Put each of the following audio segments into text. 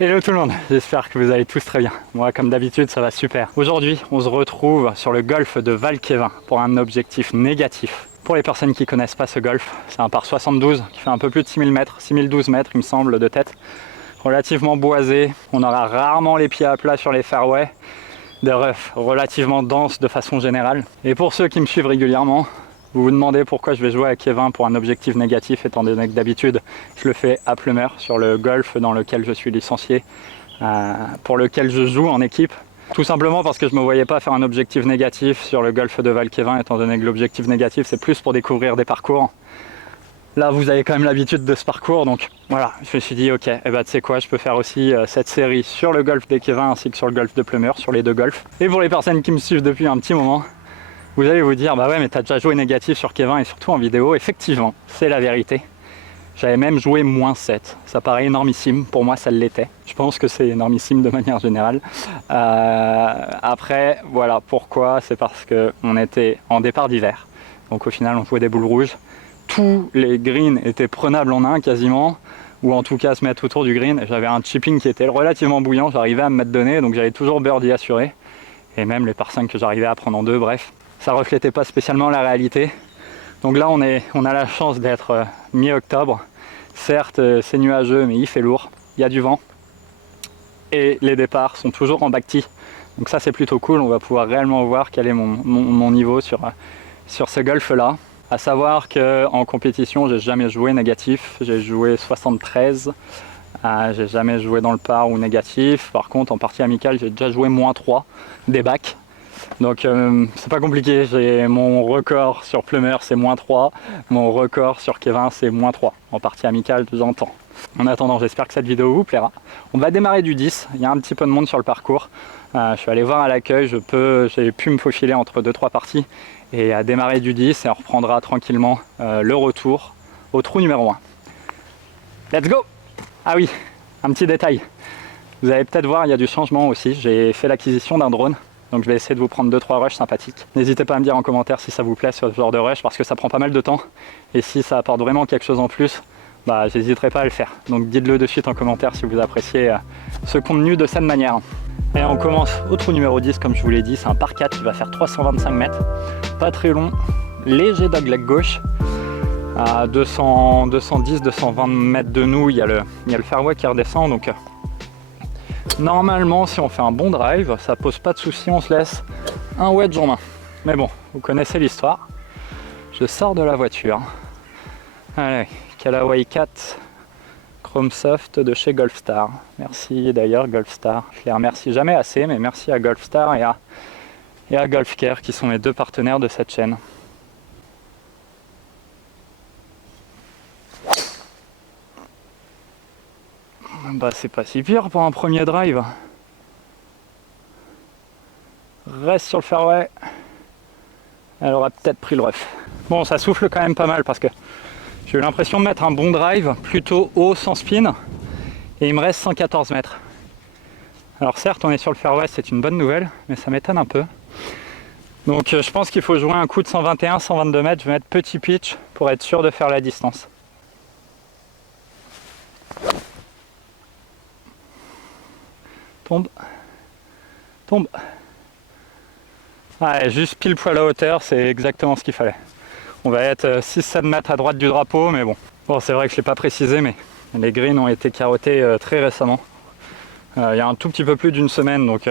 Hello tout le monde, j'espère que vous allez tous très bien. Moi comme d'habitude ça va super. Aujourd'hui on se retrouve sur le golfe de Valquévin pour un objectif négatif. Pour les personnes qui connaissent pas ce golfe, c'est un par 72 qui fait un peu plus de 6000 mètres, 6012 mètres il me semble de tête. Relativement boisé, on aura rarement les pieds à plat sur les fairways. Des roughs relativement denses de façon générale. Et pour ceux qui me suivent régulièrement, vous vous demandez pourquoi je vais jouer à Kévin pour un objectif négatif, étant donné que d'habitude je le fais à Plumeur, sur le golf dans lequel je suis licencié, pour lequel je joue en équipe. Tout simplement parce que je ne me voyais pas faire un objectif négatif sur le golf de Valquévin, étant donné que l'objectif négatif c'est plus pour découvrir des parcours. Là vous avez quand même l'habitude de ce parcours, donc voilà, je me suis dit ok, tu sais quoi, je peux faire aussi cette série sur le golf des Kévin ainsi que sur le golf de Plumeur, sur les deux golfs. Et pour les personnes qui me suivent depuis un petit moment, vous allez vous dire, bah ouais mais t'as déjà joué négatif sur Kévin et surtout en vidéo. Effectivement, c'est la vérité. J'avais même joué -7. Ça paraît énormissime, pour moi ça l'était. Je pense que c'est énormissime de manière générale. Après, voilà pourquoi, c'est parce qu'on était en départ d'hiver. Donc au final on jouait des boules rouges. Tous les greens étaient prenables en un quasiment, ou en tout cas se mettre autour du green. J'avais un chipping qui était relativement bouillant, j'arrivais à me mettre donné, donc j'avais toujours birdie assuré. Et même les par 5 que j'arrivais à prendre en deux, bref. Ça reflétait pas spécialement la réalité. Donc là on a la chance d'être mi-octobre. Certes c'est nuageux mais il fait lourd, il y a du vent. Et les départs sont toujours en back tee. Donc ça c'est plutôt cool, on va pouvoir réellement voir quel est mon niveau sur ce golf là. À savoir qu'en compétition j'ai jamais joué négatif, j'ai joué 73. J'ai jamais joué dans le par ou négatif. Par contre en partie amicale j'ai déjà joué -3 des backs. Donc c'est pas compliqué, j'ai mon record sur Plumeur c'est -3, mon record sur Kévin c'est -3, en partie amicale j'entends. En attendant j'espère que cette vidéo vous plaira. On va démarrer du 10, il y a un petit peu de monde sur le parcours. Je suis allé voir à l'accueil, j'ai pu me faufiler entre 2-3 parties et à démarrer du 10 et on reprendra tranquillement le retour au trou numéro 1. Let's go! Ah oui, un petit détail, vous allez peut-être voir il y a du changement aussi, j'ai fait l'acquisition d'un drone. Donc je vais essayer de vous prendre 2-3 rushs sympathiques. N'hésitez pas à me dire en commentaire si ça vous plaît ce genre de rush parce que ça prend pas mal de temps. Et si ça apporte vraiment quelque chose en plus, bah j'hésiterai pas à le faire. Donc dites-le de suite en commentaire si vous appréciez ce contenu de cette manière. Et on commence au trou numéro 10 comme je vous l'ai dit, c'est un par 4 qui va faire 325 mètres. Pas très long, léger dogleg gauche. À 210-220 mètres de nous, il y a le fairway qui redescend. Donc normalement, si on fait un bon drive, ça pose pas de soucis, on se laisse un wedge en main. Mais bon, vous connaissez l'histoire. Je sors de la voiture. Allez, Callaway 4 Chrome Soft de chez Golfstar. Merci d'ailleurs Golfstar. Je les remercie jamais assez, mais merci à Golfstar et à Golfcare qui sont mes deux partenaires de cette chaîne. Bah c'est pas si pire pour un premier drive. Reste sur le fairway. Elle aura peut-être pris le rough. Bon ça souffle quand même pas mal parce que j'ai eu l'impression de mettre un bon drive plutôt haut sans spin. Et il me reste 114 mètres. Alors certes on est sur le fairway, c'est une bonne nouvelle, mais ça m'étonne un peu. Donc je pense qu'il faut jouer un coup de 121-122 mètres. Je vais mettre petit pitch pour être sûr de faire la distance. Tombe, tombe. Ouais, juste pile poil à hauteur, c'est exactement ce qu'il fallait. On va être 6-7 mètres à droite du drapeau, mais bon. Bon, c'est vrai que je ne l'ai pas précisé, mais les greens ont été carottés très récemment. Il y a un tout petit peu plus d'une semaine, donc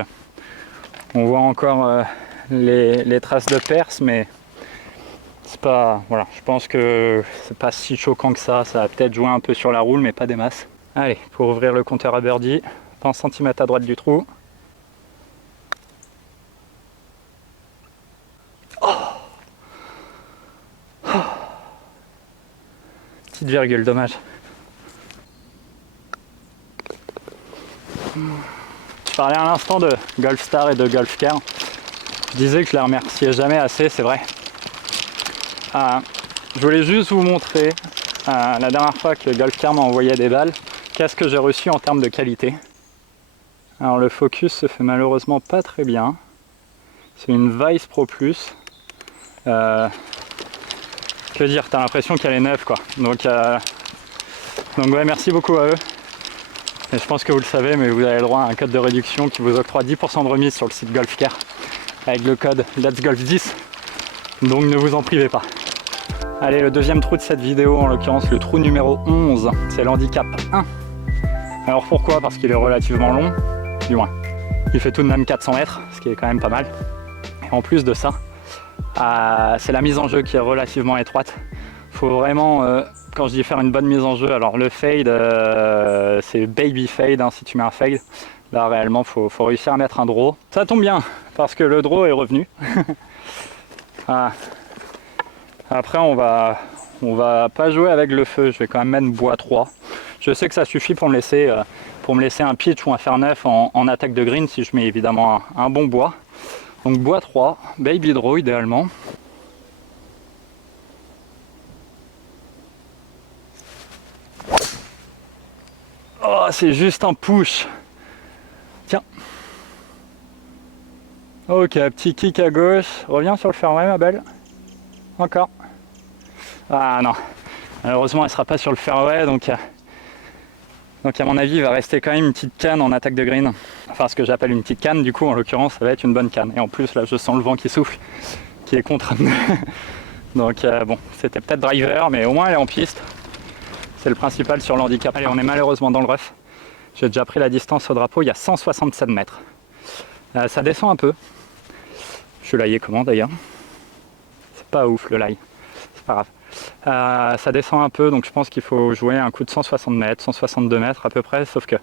on voit encore les traces de perce, mais c'est pas. Voilà, je pense que c'est pas si choquant que ça. Ça va peut-être jouer un peu sur la roule, mais pas des masses. Allez, pour ouvrir le compteur à birdie. 100 cm à droite du trou. Oh. Oh. Petite virgule, dommage. Je parlais à l'instant de Golfstar et de Golfcare. Je disais que je les remerciais jamais assez, c'est vrai. Je voulais juste vous montrer la dernière fois que Golfcar m'a envoyé des balles, qu'est-ce que j'ai reçu en termes de qualité? Alors le focus se fait malheureusement pas très bien. C'est une Vice Pro Plus. Que dire, t'as l'impression qu'elle est neuve quoi. Donc ouais, merci beaucoup à eux. Et je pense que vous le savez, mais vous avez le droit à un code de réduction qui vous octroie 10% de remise sur le site Golfcar avec le code LetsGolf10. Donc ne vous en privez pas. Allez, le deuxième trou de cette vidéo, en l'occurrence le trou numéro 11, c'est l'handicap 1. Alors pourquoi? Parce qu'il est relativement long, du moins. Il fait tout de même 400 mètres, ce qui est quand même pas mal. Et en plus de ça, c'est la mise en jeu qui est relativement étroite. Faut vraiment, quand je dis faire une bonne mise en jeu, alors le fade, c'est baby fade, hein, si tu mets un fade. Là réellement, faut réussir à mettre un draw. Ça tombe bien, parce que le draw est revenu. Après, on va pas jouer avec le feu, je vais quand même mettre bois 3. Je sais que ça suffit pour me laisser un pitch ou un fer 9 en attaque de green si je mets évidemment un bon bois. Donc bois 3, baby draw idéalement. Oh, c'est juste un push. Tiens. Ok, petit kick à gauche. Reviens sur le fairway, ma belle. Encore. Ah non. Malheureusement, elle sera pas sur le fairway, donc à mon avis, il va rester quand même une petite canne en attaque de green. Enfin, ce que j'appelle une petite canne, du coup, en l'occurrence, ça va être une bonne canne. Et en plus, là, je sens le vent qui souffle, qui est contre. Donc bon, c'était peut-être driver, mais au moins elle est en piste. C'est le principal sur l'handicap. Allez, on est malheureusement dans le rough. J'ai déjà pris la distance au drapeau, il y a 167 mètres. Ça descend un peu. Je suis layé comment d'ailleurs? C'est pas ouf le lie, c'est pas grave. Ça descend un peu, donc je pense qu'il faut jouer un coup de 160 mètres, 162 mètres à peu près, sauf qu'il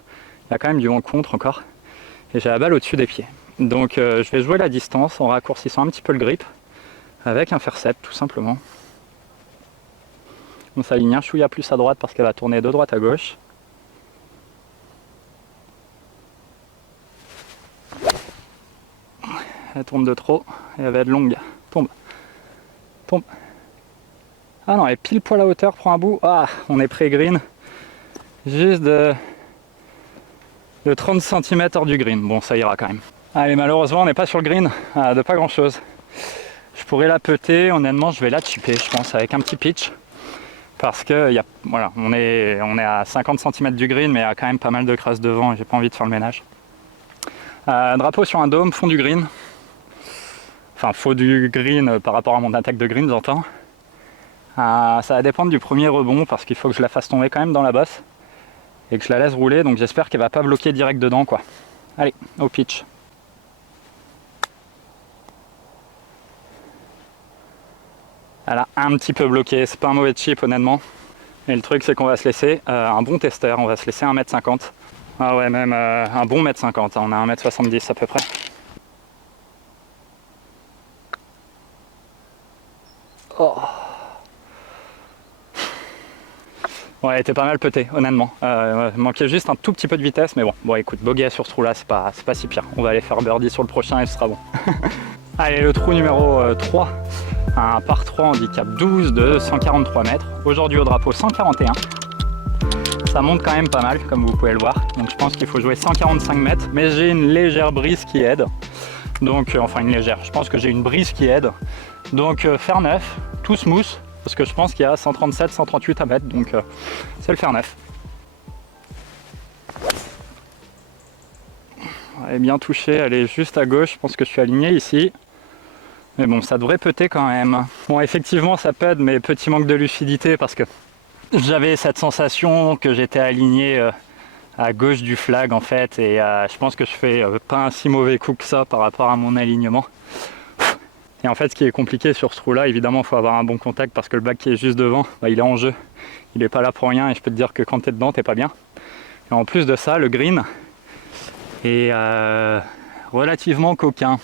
y a quand même du vent contre encore. Et j'ai la balle au-dessus des pieds. Donc je vais jouer la distance en raccourcissant un petit peu le grip, avec un fer 7 tout simplement. On s'aligne un chouïa plus à droite parce qu'elle va tourner de droite à gauche. Elle tourne de trop et elle va être longue. Tombe. Tombe. Ah non, elle est pile poil à hauteur, prend un bout. Ah, on est pré-green. Juste de 30 cm hors du green. Bon, ça ira quand même. Allez, malheureusement, on n'est pas sur le green. De pas grand chose. Je pourrais la peter. Honnêtement, je vais la chipper, je pense, avec un petit pitch. Parce que voilà, on est à 50 cm du green, mais il y a quand même pas mal de crasses devant et j'ai pas envie de faire le ménage. Drapeau sur un dôme, fond du green. Enfin, faux du green par rapport à mon attaque de green, j'entends. Ça va dépendre du premier rebond parce qu'il faut que je la fasse tomber quand même dans la bosse et que je la laisse rouler, donc j'espère qu'elle va pas bloquer direct dedans quoi. Allez, au pitch. Elle a un petit peu bloqué, c'est pas un mauvais chip honnêtement. Et le truc c'est qu'on va se laisser un bon testeur, on va se laisser 1m50. Ah ouais, même un bon 1m50, hein, on a 1m70 à peu près. Oh. Ouais, elle était pas mal petée, honnêtement. Il manquait juste un tout petit peu de vitesse, mais bon écoute, bogey sur ce trou-là, c'est pas si pire. On va aller faire birdie sur le prochain et ce sera bon. Allez, le trou numéro 3, un par 3 handicap 12 de 143 mètres. Aujourd'hui au drapeau 141. Ça monte quand même pas mal, comme vous pouvez le voir. Donc je pense qu'il faut jouer 145 mètres, mais j'ai une légère brise qui aide. Donc, enfin une légère, je pense que j'ai une brise qui aide. Donc fer 9, tout smooth. Parce que je pense qu'il y a 137, 138 à mettre, donc c'est le fer 9. Elle est bien touchée, elle est juste à gauche, je pense que je suis aligné ici. Mais bon, ça devrait peter quand même. Bon, effectivement, ça pète, mais petit manque de lucidité parce que j'avais cette sensation que j'étais aligné à gauche du flag en fait. Et je pense que je fais pas un si mauvais coup que ça par rapport à mon alignement. Et en fait, ce qui est compliqué sur ce trou-là, évidemment, il faut avoir un bon contact parce que le bac qui est juste devant, il est en jeu. Il n'est pas là pour rien et je peux te dire que quand tu es dedans, t'es pas bien. Et en plus de ça, le green est relativement coquin.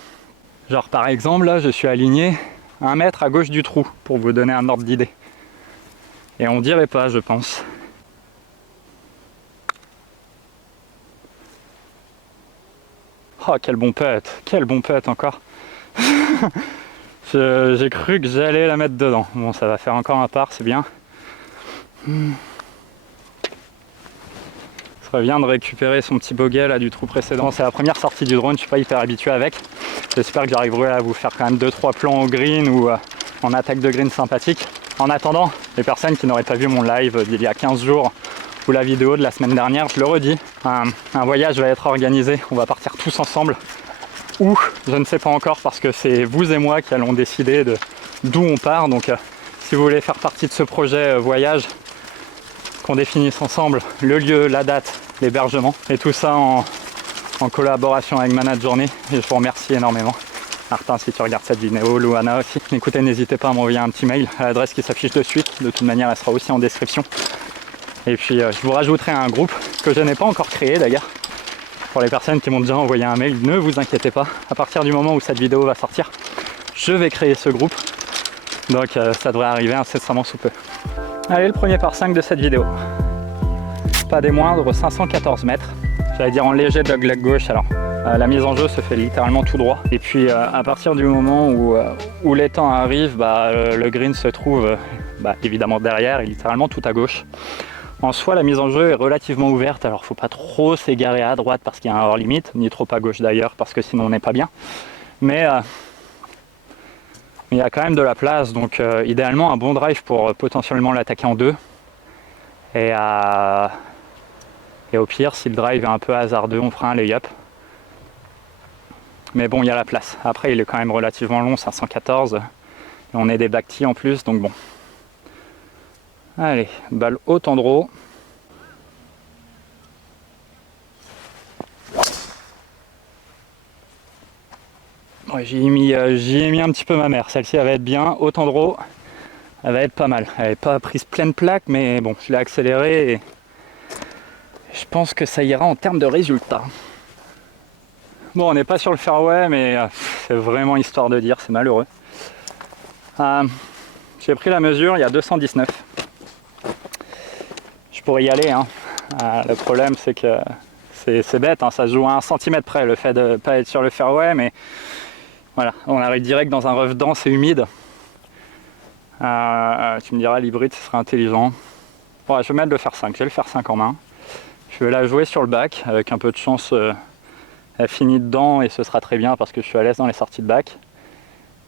Genre par exemple, là, je suis aligné 1 mètre à gauche du trou pour vous donner un ordre d'idée. Et on dirait pas, je pense. Oh, quel bon putt encore. J'ai cru que j'allais la mettre dedans. Bon, ça va faire encore un par, c'est bien. Ça revient de récupérer son petit bogey là du trou précédent. C'est la première sortie du drone, je suis pas hyper habitué avec. J'espère que j'arriverai à vous faire quand même 2-3 plans au green ou en attaque de green sympathique. En attendant, les personnes qui n'auraient pas vu mon live d'il y a 15 jours ou la vidéo de la semaine dernière, je le redis, un voyage va être organisé, on va partir tous ensemble. Où, je ne sais pas encore parce que c'est vous et moi qui allons décider d'où on part. Donc si vous voulez faire partie de ce projet voyage, qu'on définisse ensemble le lieu, la date, l'hébergement et tout ça en collaboration avec Manage Journey. Et je vous remercie énormément. Martin, si tu regardes cette vidéo, Louana aussi. Écoutez, n'hésitez pas à m'envoyer un petit mail à l'adresse qui s'affiche de suite. De toute manière, elle sera aussi en description. Et puis, je vous rajouterai un groupe que je n'ai pas encore créé d'ailleurs. Pour les personnes qui m'ont déjà envoyé un mail, ne vous inquiétez pas. À partir du moment où cette vidéo va sortir, je vais créer ce groupe. Donc, ça devrait arriver incessamment sous peu. Allez, le premier par 5 de cette vidéo. Pas des moindres, 514 mètres. J'allais dire en léger dogleg gauche. Alors, la mise en jeu se fait littéralement tout droit. Et puis, à partir du moment où l'étang arrive, le green se trouve évidemment derrière et littéralement tout à gauche. En soi, la mise en jeu est relativement ouverte. Alors, faut pas trop s'égarer à droite parce qu'il y a un hors limite, ni trop à gauche d'ailleurs parce que sinon on n'est pas bien. Mais il y a quand même de la place, donc idéalement un bon drive pour potentiellement l'attaquer en deux. Et au pire, si le drive est un peu hasardeux, on fera un lay-up. Mais bon, il y a la place. Après, il est quand même relativement long, 514. Et on est des back-tee en plus, donc bon. Allez, balle haute en draw. Ouais, j'y ai mis un petit peu ma mère. Celle-ci, elle va être bien. Haute en draw, elle va être pas mal. Elle n'est pas prise pleine plaque, mais bon, je l'ai accélérée et je pense que ça ira en termes de résultats. Bon, on n'est pas sur le fairway, mais c'est vraiment histoire de dire, c'est malheureux. J'ai pris la mesure, il y a 219. Je pourrais y aller, hein. Le problème, c'est que c'est bête, hein, ça se joue à 1 cm près, le fait de ne pas être sur le fairway, mais voilà, on arrive direct dans un rough dense et humide. Tu me diras, l'hybride, ce serait intelligent. Bon, je vais mettre le fer 5, j'ai le fer 5 en main. Je vais la jouer sur le bac, avec un peu de chance, elle finit dedans et ce sera très bien parce que je suis à l'aise dans les sorties de bac.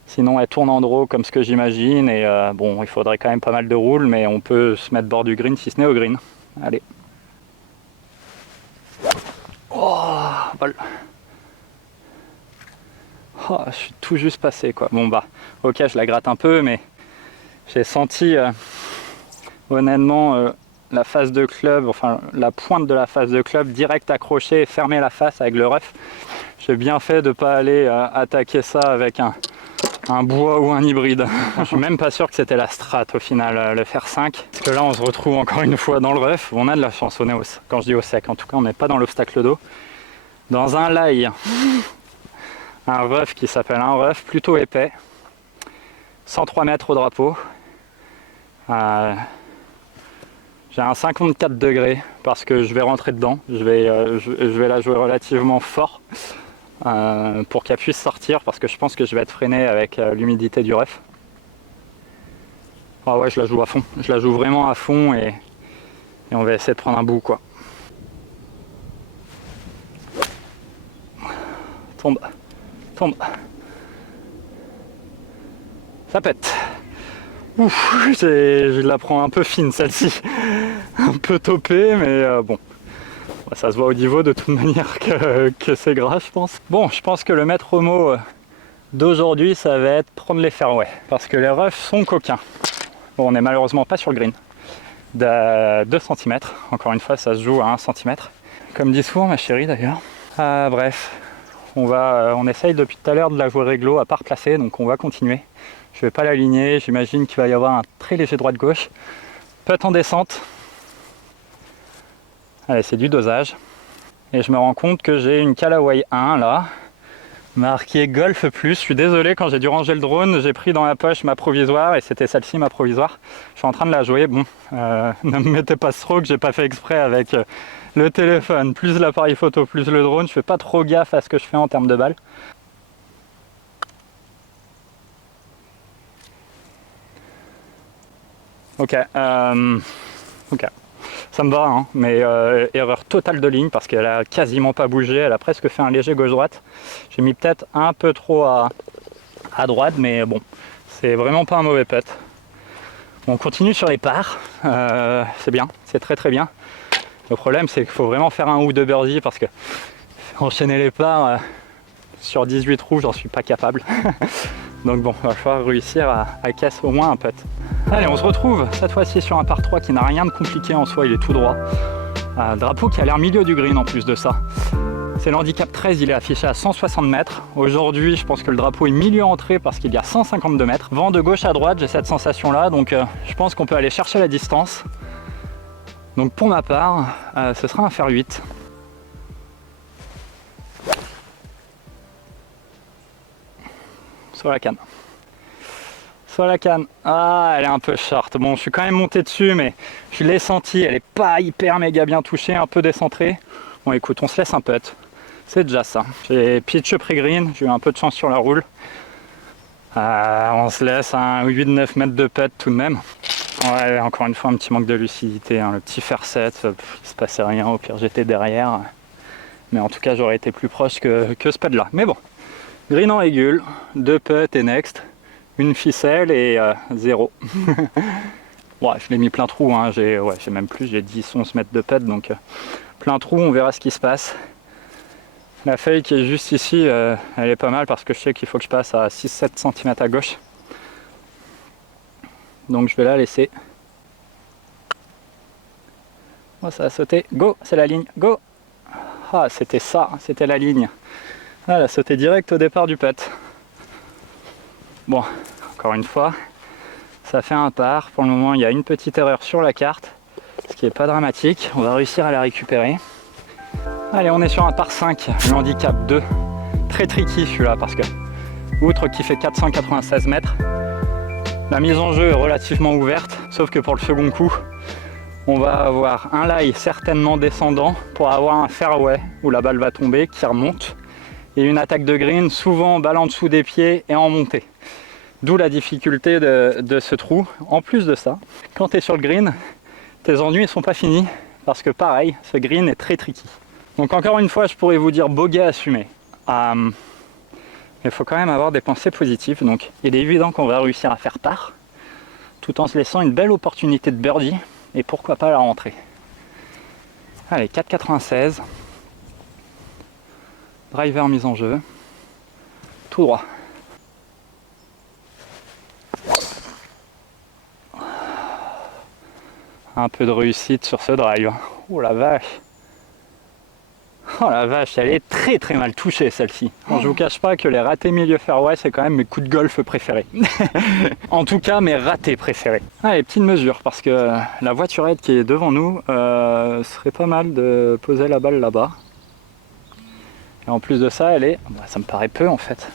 Sinon, elle tourne en draw comme ce que j'imagine et bon, il faudrait quand même pas mal de roule, mais on peut se mettre bord du green si ce n'est au green. Allez. Oh, bol. Oh, je suis tout juste passé quoi. Bon ok, je la gratte un peu, mais j'ai senti honnêtement la face de club, enfin la pointe de la face de club direct accrochée et fermer la face avec le rough. J'ai bien fait de ne pas aller attaquer ça avec un bois ou un hybride. Je suis même pas sûr que c'était la strat au final, le fer 5. Parce que là on se retrouve encore une fois dans le rough. On a de la chance, on est quand je dis au sec, en tout cas on n'est pas dans l'obstacle d'eau. Dans un lie, un rough qui s'appelle un rough plutôt épais. 103 mètres au drapeau. J'ai un 54 degrés parce que je vais rentrer dedans. Je vais la jouer relativement fort pour qu'elle puisse sortir parce que je pense que je vais être freiné avec l'humidité du rough. Ah ouais, je la joue à fond. Je la joue vraiment à fond et on va essayer de prendre un bout quoi. Tombe. Tombe. Ça pète. Ouf, je la prends un peu fine celle-ci. Un peu topée, mais bon. Ça se voit au niveau de toute manière que c'est gras, je pense. Bon, je pense que le maître mot d'aujourd'hui, ça va être prendre les fairways. Parce que les roughs sont coquins. Bon, on n'est malheureusement pas sur le green. De 2 cm. Encore une fois, ça se joue à 1 cm. Comme dit souvent ma chérie d'ailleurs. Bref, on essaye depuis tout à l'heure de la jouer réglo à part placée, donc on va continuer. Je vais pas l'aligner, j'imagine qu'il va y avoir un très léger droite-gauche. Peut-être en descente. Allez, c'est du dosage. Et je me rends compte que j'ai une Callaway 1 là, marquée Golf Plus. Je suis désolé, quand j'ai dû ranger le drone, j'ai pris dans la poche ma provisoire et c'était celle-ci ma provisoire. Je suis en train de la jouer. Bon, ne me mettez pas ce stroke, j'ai pas fait exprès avec le téléphone, plus l'appareil photo, plus le drone. Je fais pas trop gaffe à ce que je fais en termes de balles. Ok, Ok, ça me va, hein, mais erreur totale de ligne parce qu'elle a quasiment pas bougé, elle a presque fait un léger gauche-droite. J'ai mis peut-être un peu trop à droite, mais bon, c'est vraiment pas un mauvais putt. On continue sur les parts, c'est bien, c'est très très bien. Le problème c'est qu'il faut vraiment faire un ou deux birdies parce que enchaîner les parts sur 18 trous, j'en suis pas capable. Donc bon, il va falloir réussir à casser au moins un putt. Allez, on se retrouve cette fois-ci sur un par 3 qui n'a rien de compliqué en soi, il est tout droit. Un drapeau qui a l'air milieu du green en plus de ça. C'est l'handicap 13, il est affiché à 160 mètres. Aujourd'hui, je pense que le drapeau est milieu entrée parce qu'il y a 152 mètres. Vent de gauche à droite, j'ai cette sensation-là, donc je pense qu'on peut aller chercher la distance. Donc pour ma part, ce sera un fer 8. Sur la canne. Sur la canne. Ah, elle est un peu short. Bon, je suis quand même monté dessus, mais je l'ai senti. Elle est pas hyper méga bien touchée, un peu décentrée. Bon, écoute, on se laisse un putt. C'est déjà ça. J'ai pitch pré-green, j'ai eu un peu de chance sur la roule. On se laisse un 8-9 mètres de putt tout de même. Ouais, encore une fois, un petit manque de lucidité. Hein. Le petit fer 7, il se passait rien. Au pire, j'étais derrière. Mais en tout cas, j'aurais été plus proche que ce putt-là. Mais bon, green en régule, 2 putts et next. Une ficelle et 0. Ouais, je l'ai mis plein trou. Hein. J'ai même plus, j'ai 10-11 mètres de putt. Donc plein trou, on verra ce qui se passe. La feuille qui est juste ici, elle est pas mal parce que je sais qu'il faut que je passe à 6-7 cm à gauche. Donc je vais la laisser. Oh, ça a sauté. Go, c'est la ligne. Go. Ah, c'était ça, c'était la ligne. Ah, elle a sauté direct au départ du putt. Bon, encore une fois, ça fait un par. Pour le moment, il y a une petite erreur sur la carte, ce qui n'est pas dramatique. On va réussir à la récupérer. Allez, on est sur un par 5, le handicap 2. Très tricky celui-là parce que, outre qu'il fait 496 mètres, la mise en jeu est relativement ouverte, sauf que pour le second coup, on va avoir un lie certainement descendant pour avoir un fairway où la balle va tomber, qui remonte, et une attaque de green souvent balle en dessous des pieds et en montée. D'où la difficulté de ce trou. En plus de ça, quand tu es sur le green, tes ennuis ne sont pas finis parce que pareil, ce green est très tricky. Donc encore une fois, je pourrais vous dire bogey assumé. Mais il faut quand même avoir des pensées positives. Donc il est évident qu'on va réussir à faire part, tout en se laissant une belle opportunité de birdie. Et pourquoi pas la rentrée. Allez, 4,96. Driver mise en jeu. Tout droit. Un peu de réussite sur ce drive. Oh la vache. Oh la vache, elle est très très mal touchée celle-ci. Je vous cache pas que les ratés milieu fairway, c'est quand même mes coups de golf préférés. En tout cas, mes ratés préférés. Allez, petite mesure, parce que la voiturette qui est devant nous, serait pas mal de poser la balle là-bas. Et en plus de ça, elle est... Bah, ça me paraît peu en fait.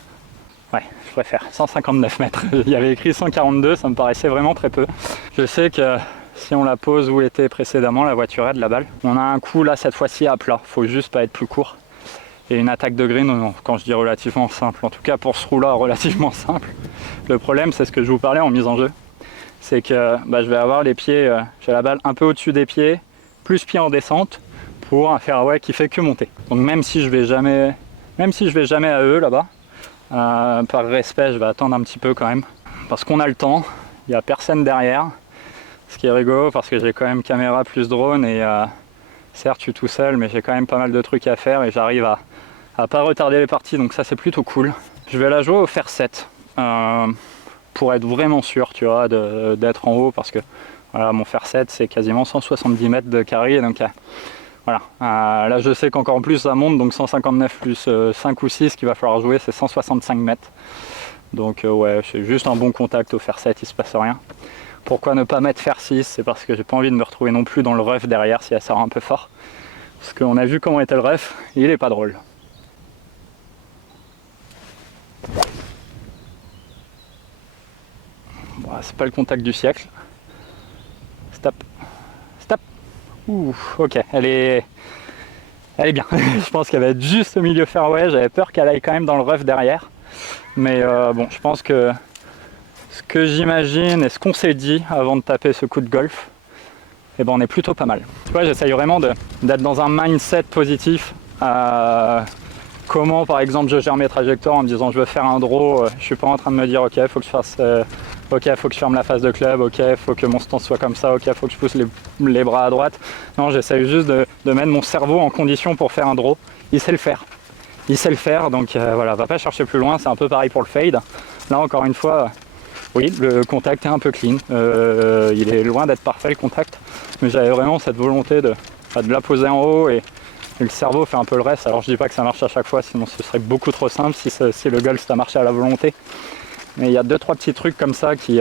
Ouais, je préfère 159 mètres. Il y avait écrit 142, ça me paraissait vraiment très peu. Je sais que si on la pose où était précédemment la voiturette de la balle, on a un coup là cette fois-ci à plat, faut juste pas être plus court. Et une attaque de green, quand je dis relativement simple, en tout cas pour ce trou là relativement simple. Le problème c'est ce que je vous parlais en mise en jeu, c'est que je vais avoir les pieds, j'ai la balle un peu au-dessus des pieds, plus pied en descente, pour un fairway qui fait que monter. Donc même si je vais jamais à eux là-bas, par respect je vais attendre un petit peu quand même, parce qu'on a le temps, il n'y a personne derrière. Ce qui est rigolo parce que j'ai quand même caméra plus drone et certes je suis tout seul mais j'ai quand même pas mal de trucs à faire et j'arrive à pas retarder les parties, donc ça c'est plutôt cool. Je vais la jouer au fer 7 pour être vraiment sûr, tu vois, d'être en haut parce que voilà, mon fer 7 c'est quasiment 170 mètres de carré, donc voilà. Là je sais qu'encore plus ça monte, donc 159 plus 5 ou 6 qu'il va falloir jouer, c'est 165 mètres. Donc ouais, c'est juste un bon contact au fer 7, il se passe rien. Pourquoi ne pas mettre fer 6? C'est parce que j'ai pas envie de me retrouver non plus dans le rough derrière si elle sort un peu fort. Parce qu'on a vu comment était le rough, il est pas drôle. Bon, c'est pas le contact du siècle. Stop. Stop. Ouh, ok, elle est bien. Je pense qu'elle va être juste au milieu fairway. J'avais peur qu'elle aille quand même dans le rough derrière. Mais bon, je pense que ce que j'imagine et ce qu'on s'est dit avant de taper ce coup de golf, et ben on est plutôt pas mal. Tu vois, j'essaye vraiment d'être dans un mindset positif. Comment par exemple je gère mes trajectoires en me disant je veux faire un draw, je suis pas en train de me dire ok faut que je fasse ok faut que je ferme la face de club, ok faut que mon stance soit comme ça, ok faut que je pousse les bras à droite. Non, j'essaye juste de mettre mon cerveau en condition pour faire un draw. Il sait le faire, donc voilà, va pas chercher plus loin. C'est un peu pareil pour le fade. Là encore une fois, oui, le contact est un peu clean, il est loin d'être parfait le contact, mais j'avais vraiment cette volonté de la poser en haut et le cerveau fait un peu le reste. Alors je dis pas que ça marche à chaque fois, sinon ce serait beaucoup trop simple si le golf ça marchait à la volonté. Mais il y a 2-3 petits trucs comme ça qui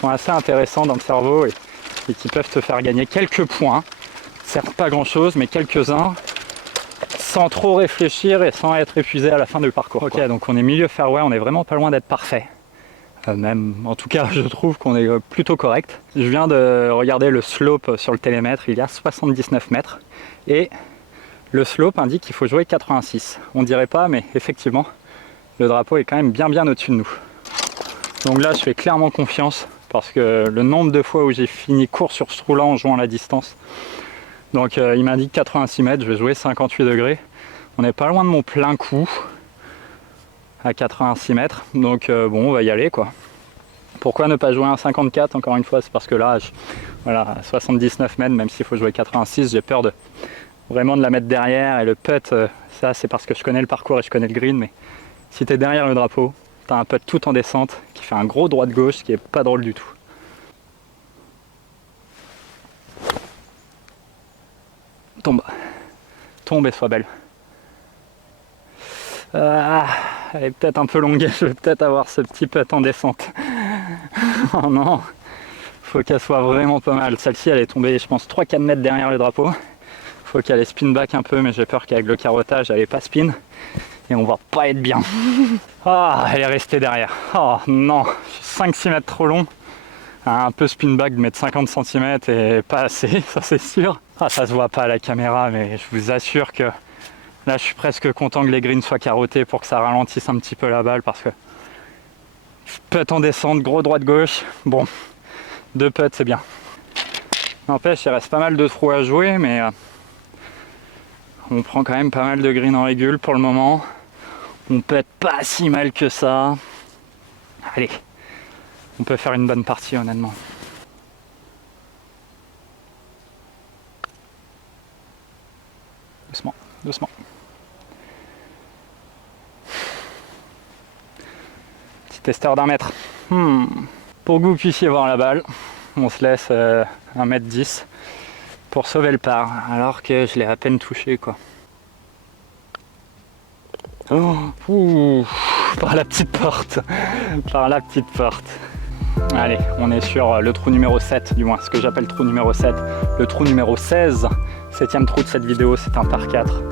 sont assez intéressants dans le cerveau et qui peuvent te faire gagner quelques points. Certes pas grand chose, mais quelques-uns, sans trop réfléchir et sans être épuisé à la fin du parcours. Ok, donc on est milieu fairway, on est vraiment pas loin d'être parfait. Même, en tout cas, je trouve qu'on est plutôt correct. Je viens de regarder le slope sur le télémètre, il y a 79 mètres. Et le slope indique qu'il faut jouer 86. On dirait pas, mais effectivement, le drapeau est quand même bien au-dessus de nous. Donc là, je fais clairement confiance parce que le nombre de fois où j'ai fini court sur ce trou-là en jouant la distance. Donc il m'indique 86 mètres, je vais jouer 58 degrés. On n'est pas loin de mon plein coup à 86 mètres. Donc bon, on va y aller quoi. Pourquoi ne pas jouer un 54 encore une fois? C'est parce que là, voilà, à 79 mètres, même s'il faut jouer 86, j'ai peur vraiment de la mettre derrière. Et le putt, ça c'est parce que je connais le parcours et je connais le green, mais si tu es derrière le drapeau, tu as un putt tout en descente qui fait un gros droit de gauche, ce qui est pas drôle du tout. Tombe et sois belle. Elle est peut-être un peu longue, je vais peut-être avoir ce petit putt en descente. Oh non, faut qu'elle soit vraiment pas mal. Celle-ci elle est tombée je pense 3-4 mètres derrière le drapeau. Faut qu'elle ait spin back un peu, mais j'ai peur qu'avec le carottage elle ait pas spin et on va pas être bien. Ah, elle est restée derrière. Oh non, 5-6 mètres trop long. Un peu spin back de mettre 50 cm et pas assez, ça c'est sûr. Ah, ça se voit pas à la caméra, mais je vous assure que là je suis presque content que les greens soient carottés pour que ça ralentisse un petit peu la balle parce que putt en descente, gros droite gauche, bon, 2 putts c'est bien. N'empêche, il reste pas mal de trous à jouer, mais on prend quand même pas mal de greens en régule pour le moment. On putt pas si mal que ça. Allez, on peut faire une bonne partie honnêtement. Doucement, doucement. Petit testeur d'1 mètre. Pour que vous puissiez voir la balle, on se laisse 1m10 pour sauver le par, alors que je l'ai à peine touché quoi. Oh, par la petite porte. Par la petite porte. Allez, on est sur le trou numéro 7, du moins ce que j'appelle trou numéro 7. Le trou numéro 16, 7ème trou de cette vidéo, c'est un par 4.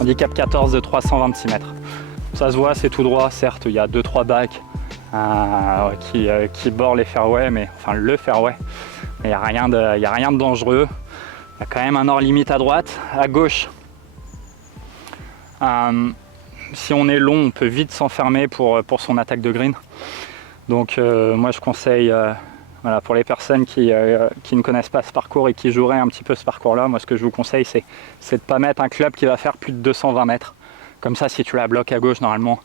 Handicap 14 de 326 mètres. Ça se voit, c'est tout droit, certes, il y a 2-3 bacs qui bordent les fairways, mais enfin le fairway. Il n'y a rien de dangereux. Il y a quand même un hors limite à droite, à gauche. Si on est long, on peut vite s'enfermer pour son attaque de green. Donc moi je conseille, voilà, pour les personnes qui ne connaissent pas ce parcours et qui joueraient un petit peu ce parcours-là, moi ce que je vous conseille c'est de ne pas mettre un club qui va faire plus de 220 mètres. Comme ça, si tu la bloques à gauche, normalement,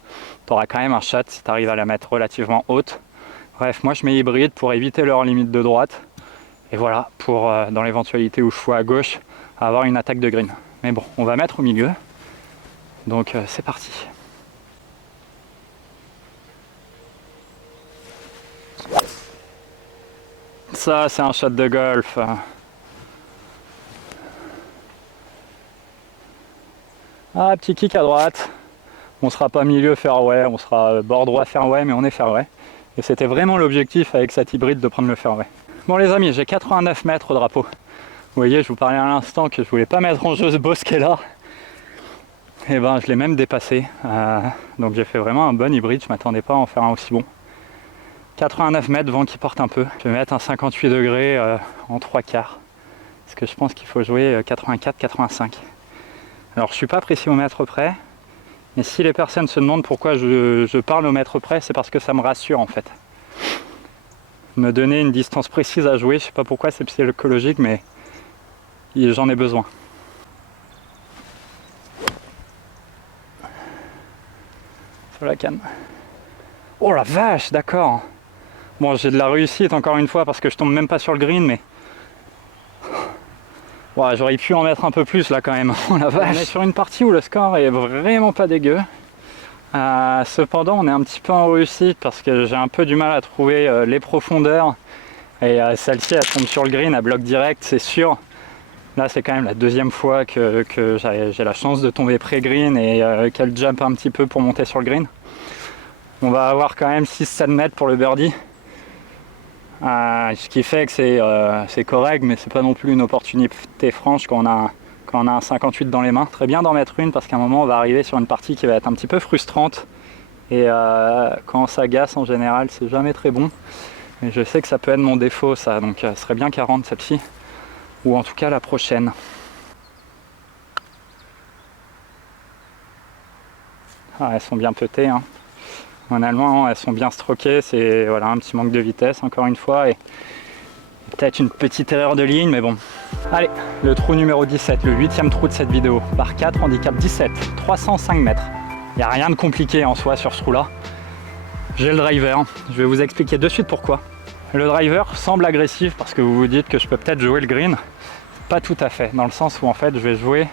tu auras quand même un shot si tu arrives à la mettre relativement haute. Bref, moi je mets hybride pour éviter leur limite de droite. Et voilà, pour dans l'éventualité où je suis à gauche, avoir une attaque de green. Mais bon, on va mettre au milieu. Donc c'est parti. Ça, c'est un shot de golf. Ah, petit kick à droite. On sera pas milieu fairway, on sera bord droit fairway, mais on est fairway. Et c'était vraiment l'objectif avec cette hybride de prendre le fairway. Bon les amis, j'ai 89 mètres au drapeau. Vous voyez, je vous parlais à l'instant que je voulais pas mettre en jeu ce bosquet là. Et ben je l'ai même dépassé. Donc j'ai fait vraiment un bon hybride, je m'attendais pas à en faire un aussi bon. 89 mètres, vent qui porte un peu. Je vais mettre un 58 degrés en 3 quarts. Parce que je pense qu'il faut jouer 84-85. Alors je suis pas précis au mètre près. Mais si les personnes se demandent pourquoi je parle au mètre près, c'est parce que ça me rassure en fait. Me donner une distance précise à jouer, je sais pas pourquoi c'est psychologique, mais j'en ai besoin. Sur la canne. Oh la vache, d'accord. Bon, j'ai de la réussite encore une fois parce que je tombe même pas sur le green, mais ouais, j'aurais pu en mettre un peu plus là quand même. Oh la vache. On est sur une partie où le score est vraiment pas dégueu. Cependant, on est un petit peu en réussite parce que j'ai un peu du mal à trouver les profondeurs. Et celle-ci, elle tombe sur le green, elle bloque direct, c'est sûr. Là, c'est quand même la deuxième fois que j'ai la chance de tomber pré-green et qu'elle jump un petit peu pour monter sur le green. On va avoir quand même 6-7 mètres pour le birdie. Ce qui fait que c'est correct, mais c'est pas non plus une opportunité franche quand on a un 58 dans les mains. Très bien d'en mettre une parce qu'à un moment on va arriver sur une partie qui va être un petit peu frustrante. Et quand on s'agace en général, c'est jamais très bon. Et je sais que ça peut être mon défaut ça, donc ce serait bien 40 celle-ci. Ou en tout cas la prochaine. Ah, elles sont bien petées, hein. En allemand, elles sont bien stroquées, c'est voilà, un petit manque de vitesse encore une fois et peut-être une petite erreur de ligne, mais bon. Allez, le trou numéro 17, le 8e trou de cette vidéo, par 4, handicap 17, 305 mètres. Il n'y a rien de compliqué en soi sur ce trou-là. J'ai le driver, je vais vous expliquer de suite pourquoi. Le driver semble agressif parce que vous vous dites que je peux peut-être jouer le green. Pas tout à fait, dans le sens où en fait je vais jouer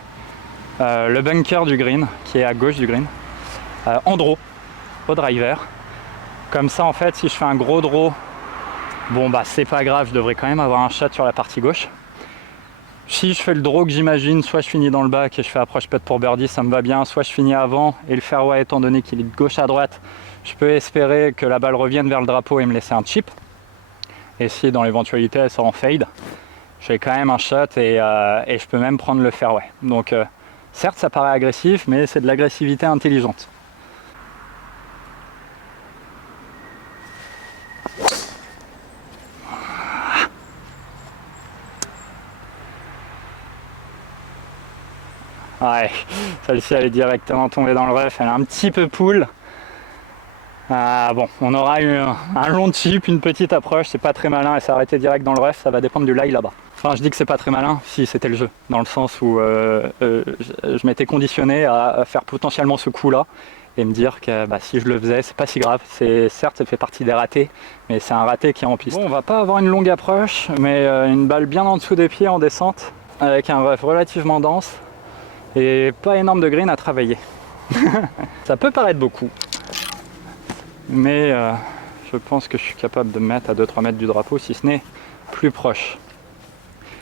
le bunker du green, qui est à gauche du green, en draw. Au driver, comme ça en fait si je fais un gros draw, bon bah c'est pas grave, je devrais quand même avoir un shot sur la partie gauche. Si je fais le draw que j'imagine, soit je finis dans le bac et je fais approche putt pour birdie, ça me va bien, soit je finis avant et le fairway étant donné qu'il est de gauche à droite, je peux espérer que la balle revienne vers le drapeau et me laisser un chip. Et si dans l'éventualité elle sort en fade, j'ai quand même un shot et je peux même prendre le fairway. Donc certes ça paraît agressif, mais c'est de l'agressivité intelligente. Ouais, celle-ci elle est directement tombée dans le rough, elle est un petit peu poule. Bon, on aura eu un long chip, une petite approche, c'est pas très malin, elle s'est arrêtée direct dans le rough, ça va dépendre du lie là-bas. Enfin, je dis que c'est pas très malin, si c'était le jeu, dans le sens où je m'étais conditionné à faire potentiellement ce coup-là et me dire que bah, si je le faisais, c'est pas si grave. Certes, ça fait partie des ratés, mais c'est un raté qui est en piste. Bon, on va pas avoir une longue approche, mais une balle bien en dessous des pieds en descente, avec un rough relativement dense. Et pas énorme de green à travailler. Ça peut paraître beaucoup, mais je pense que je suis capable de me mettre à 2-3 mètres du drapeau, si ce n'est plus proche.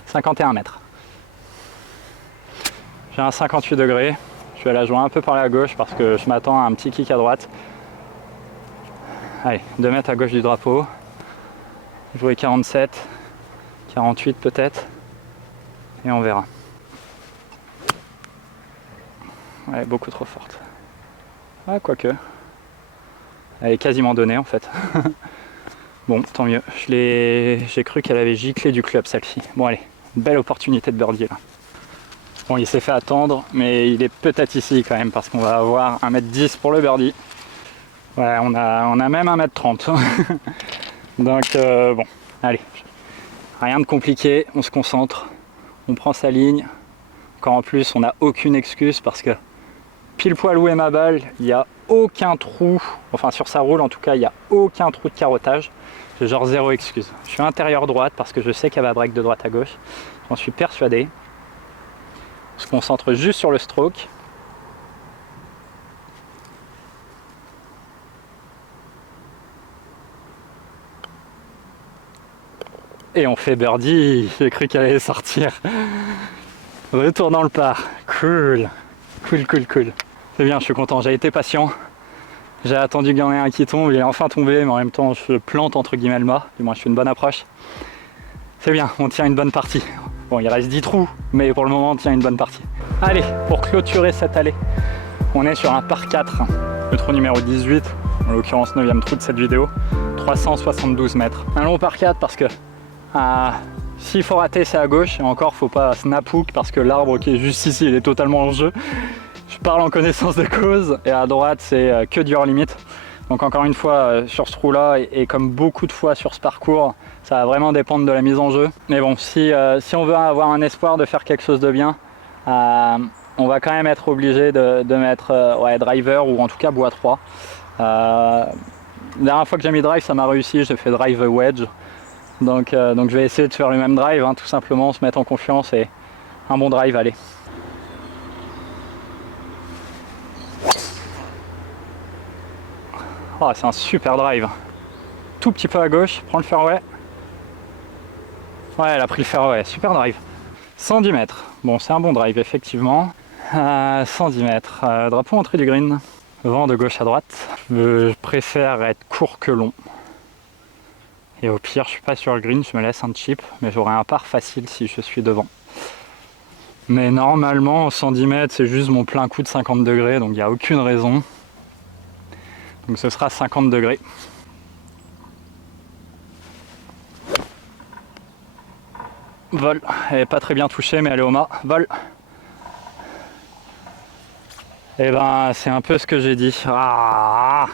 51 mètres. J'ai un 58 degrés, je vais la jouer un peu par la gauche parce que je m'attends à un petit kick à droite. Allez, 2 mètres à gauche du drapeau. Jouer 47, 48 peut-être, et on verra. Elle est beaucoup trop forte. Ah, quoique. Elle est quasiment donnée en fait. Bon, tant mieux. J'ai cru qu'elle avait giclé du club celle-ci. Bon allez, belle opportunité de birdie là. Bon, il s'est fait attendre, mais il est peut-être ici quand même parce qu'on va avoir 1m10 pour le birdie. Ouais, on a même 1m30. Donc bon, allez. Rien de compliqué, on se concentre. On prend sa ligne. Encore en plus, on n'a aucune excuse parce que pile poil où est ma balle, il n'y a aucun trou, enfin sur sa roule en tout cas, il n'y a aucun trou de carottage. J'ai genre zéro excuse. Je suis intérieur droite parce que je sais qu'elle va break de droite à gauche. J'en suis persuadé. On se concentre juste sur le stroke. Et on fait birdie, j'ai cru qu'elle allait sortir. Retour dans le par, cool. Cool. C'est bien, je suis content, j'ai été patient. J'ai attendu qu'il y en ait un qui tombe, il est enfin tombé, mais en même temps je plante entre guillemets le mât. Du moins je fais une bonne approche. C'est bien, on tient une bonne partie. Bon, il reste 10 trous, mais pour le moment on tient une bonne partie. Allez, pour clôturer cette allée, on est sur un par 4, le trou numéro 18, en l'occurrence 9e trou de cette vidéo, 372 mètres. Un long par 4 parce que s'il faut rater, c'est à gauche, et encore faut pas snap hook parce que l'arbre qui est juste ici il est totalement en jeu. Je parle en connaissance de cause, et à droite c'est que du hors limite. Donc encore une fois sur ce trou là et comme beaucoup de fois sur ce parcours, Ça va vraiment dépendre de la mise en jeu. Mais bon, si on veut avoir un espoir de faire quelque chose de bien, on va quand même être obligé de mettre driver ou en tout cas bois 3. La dernière fois que j'ai mis drive, ça m'a réussi, j'ai fait drive wedge. Donc je vais essayer de faire le même drive, hein, tout simplement, se mettre en confiance et un bon drive, allez. Oh, c'est un super drive. Tout petit peu à gauche, prends le fairway. Ouais, elle a pris le fairway, super drive. 110 mètres, bon c'est un bon drive effectivement. 110 mètres, drapeau entrée du green. Vent de gauche à droite. Je préfère être court que long. Et au pire, je suis pas sur le green, je me laisse un chip, mais j'aurai un par facile si je suis devant. Mais normalement, 110 mètres, c'est juste mon plein coup de 50 degrés, donc il n'y a aucune raison. Donc ce sera 50 degrés. Vol, elle n'est pas très bien touchée, mais elle est au mât. Vol. Et ben, c'est un peu ce que j'ai dit. Ah,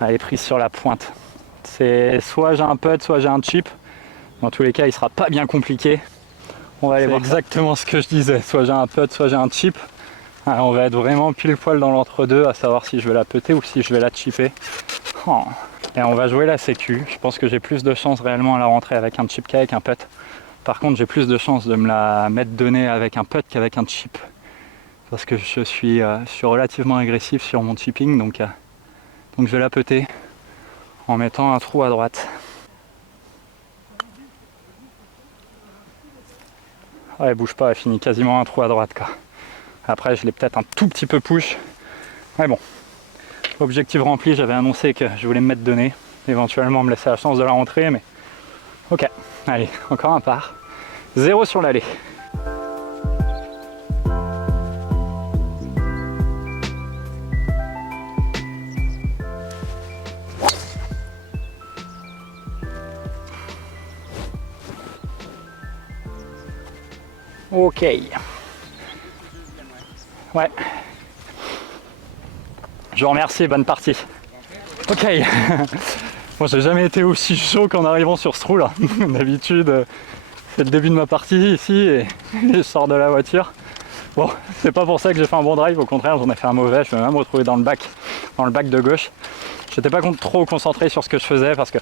elle est prise sur la pointe. C'est soit j'ai un putt, soit j'ai un chip. Dans tous les cas, il sera pas bien compliqué. On va aller voir exactement ce que je disais. Soit j'ai un putt, soit j'ai un chip. Alors, on va être vraiment pile poil dans l'entre-deux, à savoir si je vais la putter ou si je vais la chipper. Oh. Et on va jouer la sécu. Je pense que j'ai plus de chance réellement à la rentrée avec un chip qu'avec un putt. Par contre, j'ai plus de chance de me la mettre donnée avec un putt qu'avec un chip. Parce que je suis relativement agressif sur mon chipping, donc je vais la putter en mettant un trou à droite. Ouais, elle bouge pas, elle finit quasiment un trou à droite, quoi. Après, je l'ai peut-être un tout petit peu push. Mais bon, objectif rempli, j'avais annoncé que je voulais me mettre donné. Éventuellement me laisser la chance de la rentrer, mais ok, allez, encore un par. 0 sur l'allée. Ok. Ouais. Je vous remercie, bonne partie. Ok. Bon, j'ai jamais été aussi chaud qu'en arrivant sur ce trou là. D'habitude, c'est le début de ma partie ici et je sors de la voiture. Bon, c'est pas pour ça que j'ai fait un bon drive, au contraire, j'en ai fait un mauvais. Je me même retrouvé dans le bac de gauche. J'étais pas trop concentré sur ce que je faisais parce que,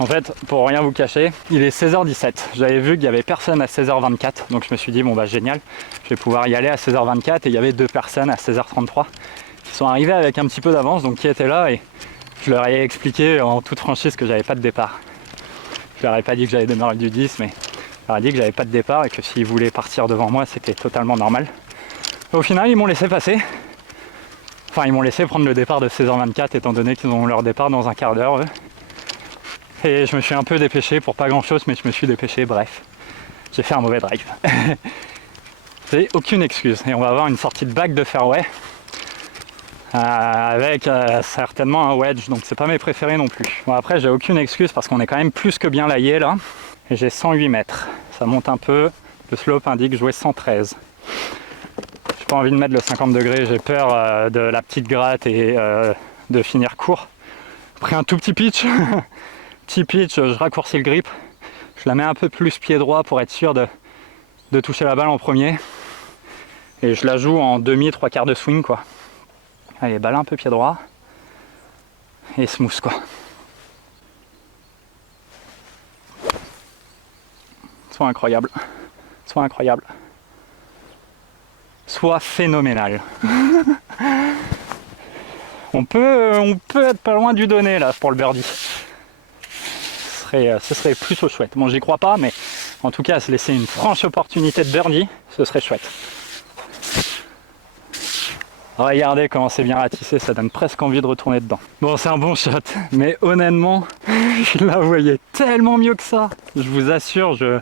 en fait, pour rien vous cacher, il est 16h17. J'avais vu qu'il y avait personne à 16h24, donc je me suis dit, bon bah génial, je vais pouvoir y aller à 16h24 et il y avait 2 personnes à 16h33 qui sont arrivées avec un petit peu d'avance, donc qui étaient là et je leur ai expliqué en toute franchise que j'avais pas de départ. Je leur ai pas dit que j'avais démarré du 10, mais je leur ai dit que j'avais pas de départ et que s'ils voulaient partir devant moi, c'était totalement normal. Au final, ils m'ont laissé passer. Enfin, ils m'ont laissé prendre le départ de 16h24 étant donné qu'ils ont leur départ dans un quart d'heure. Et je me suis un peu dépêché pour pas grand chose, mais je me suis dépêché, bref. J'ai fait un mauvais drive. C'est aucune excuse. Et on va avoir une sortie de back de fairway. Avec certainement un wedge, donc c'est pas mes préférés non plus. Bon, après, j'ai aucune excuse parce qu'on est quand même plus que bien laillé là. Et j'ai 108 mètres. Ça monte un peu. Le slope indique jouer 113. J'ai pas envie de mettre le 50 degrés, j'ai peur de la petite gratte et de finir court. Après un tout petit pitch, petit pitch, je raccourcis le grip. Je la mets un peu plus pied droit pour être sûr de toucher la balle en premier. Et je la joue en demi, 3/4 de swing quoi. Allez, balle un peu pied droit. Et smooth quoi. Soit incroyable, soit incroyable, soit phénoménal. on peut être pas loin du donné là pour le birdie. Ce serait plutôt chouette. Bon, j'y crois pas, mais en tout cas, se laisser une franche opportunité de birdie, ce serait chouette. Regardez comment c'est bien ratissé, ça donne presque envie de retourner dedans. Bon, c'est un bon shot, mais honnêtement, je la voyais tellement mieux que ça. Je vous assure, je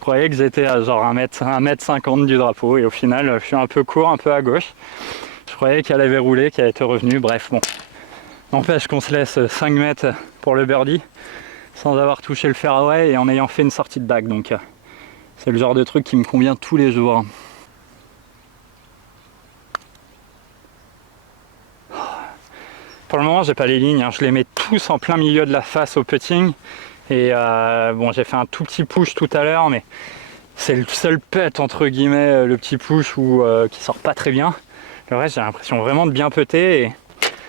croyais que j'étais à genre 1m50 du drapeau, et au final, je suis un peu court, un peu à gauche. Je croyais qu'elle avait roulé, qu'elle était revenue, bref, bon. N'empêche qu'on se laisse 5 mètres pour le birdie, sans avoir touché le fairway et en ayant fait une sortie de bague, donc c'est le genre de truc qui me convient tous les jours. Pour le moment, j'ai pas les lignes, hein. Je les mets tous en plein milieu de la face au putting Et bon, j'ai fait un tout petit push tout à l'heure, mais c'est le seul putt entre guillemets, le petit push qui sort pas très bien. Le reste, j'ai l'impression vraiment de bien putter. Et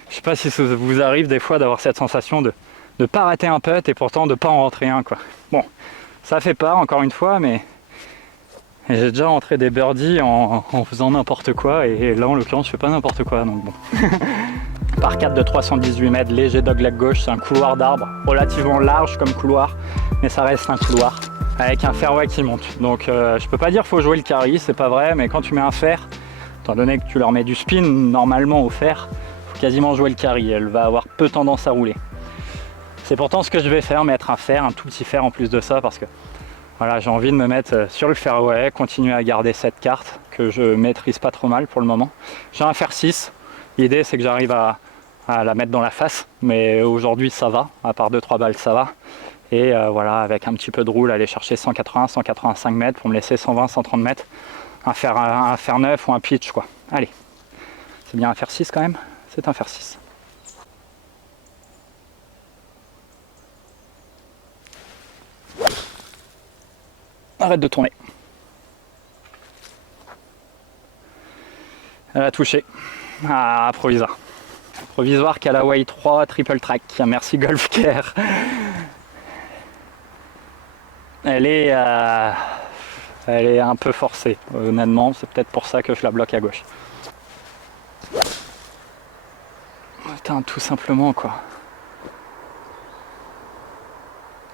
je sais pas si ça vous arrive des fois d'avoir cette sensation de ne pas rater un putt et pourtant de pas en rentrer un, quoi. Bon, ça fait pas encore une fois, mais j'ai déjà rentré des birdies en faisant n'importe quoi, et là en l'occurrence je fais pas n'importe quoi, donc bon. Par 4 de 318 mètres, léger dogleg gauche, c'est un couloir d'arbre, relativement large comme couloir, mais ça reste un couloir, avec un fairway qui monte. Donc je peux pas dire faut jouer le carry, c'est pas vrai, mais quand tu mets un fer, étant donné que tu leur mets du spin normalement au fer, faut quasiment jouer le carry, elle va avoir peu tendance à rouler. C'est pourtant ce que je vais faire, mettre un fer, un tout petit fer en plus de ça, parce que voilà, j'ai envie de me mettre sur le fairway, continuer à garder cette carte que je maîtrise pas trop mal pour le moment. J'ai un fer 6, l'idée c'est que j'arrive à la mettre dans la face, mais aujourd'hui ça va, à part 2-3 balles ça va. Et voilà, avec un petit peu de roule, aller chercher 180-185 mètres pour me laisser 120-130 mètres, un fer 9 ou un pitch quoi. Allez, c'est bien un fer 6 quand même, c'est un fer 6. Arrête de tourner. Elle a touché. Ah, provisoire. Provisoire Callaway 3 triple track. Merci Golf Care. Elle est un peu forcée, honnêtement. C'est peut-être pour ça que je la bloque à gauche. Putain, tout simplement quoi.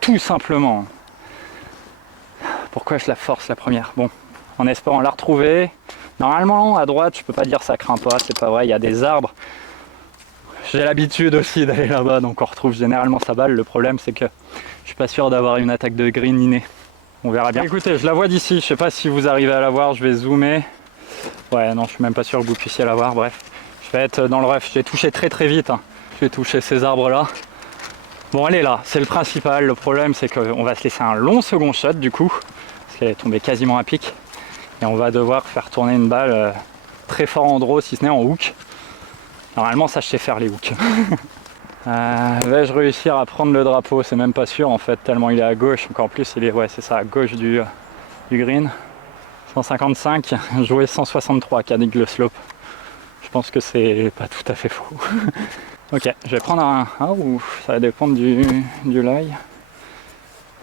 Tout simplement. Pourquoi je la force la première? Bon, en espérant la retrouver. Normalement, à droite, je peux pas dire ça craint pas, c'est pas vrai, il y a des arbres. J'ai l'habitude aussi d'aller là-bas, donc on retrouve généralement sa balle. Le problème, c'est que je suis pas sûr d'avoir une attaque de green innée. On verra bien. Écoutez, je la vois d'ici, je sais pas si vous arrivez à la voir, je vais zoomer. Ouais, non, je suis même pas sûr que vous puissiez la voir, bref. Je vais être dans le rough, j'ai touché très très vite. Hein. J'ai touché ces arbres-là. Bon, elle est là, c'est le principal. Le problème, c'est qu'on va se laisser un long second shot du coup, parce qu'elle est tombée quasiment à pic. Et on va devoir faire tourner une balle très fort en draw, si ce n'est en hook. Normalement, ça, je sais faire les hooks. Vais-je réussir à prendre le drapeau? C'est même pas sûr en fait, tellement il est à gauche. Encore plus, il est, ouais, c'est ça, à gauche du green. 155, jouer 163, Cadig le slope. Je pense que c'est pas tout à fait faux. Ok, je vais prendre un... Ah, ou ça va dépendre du lie.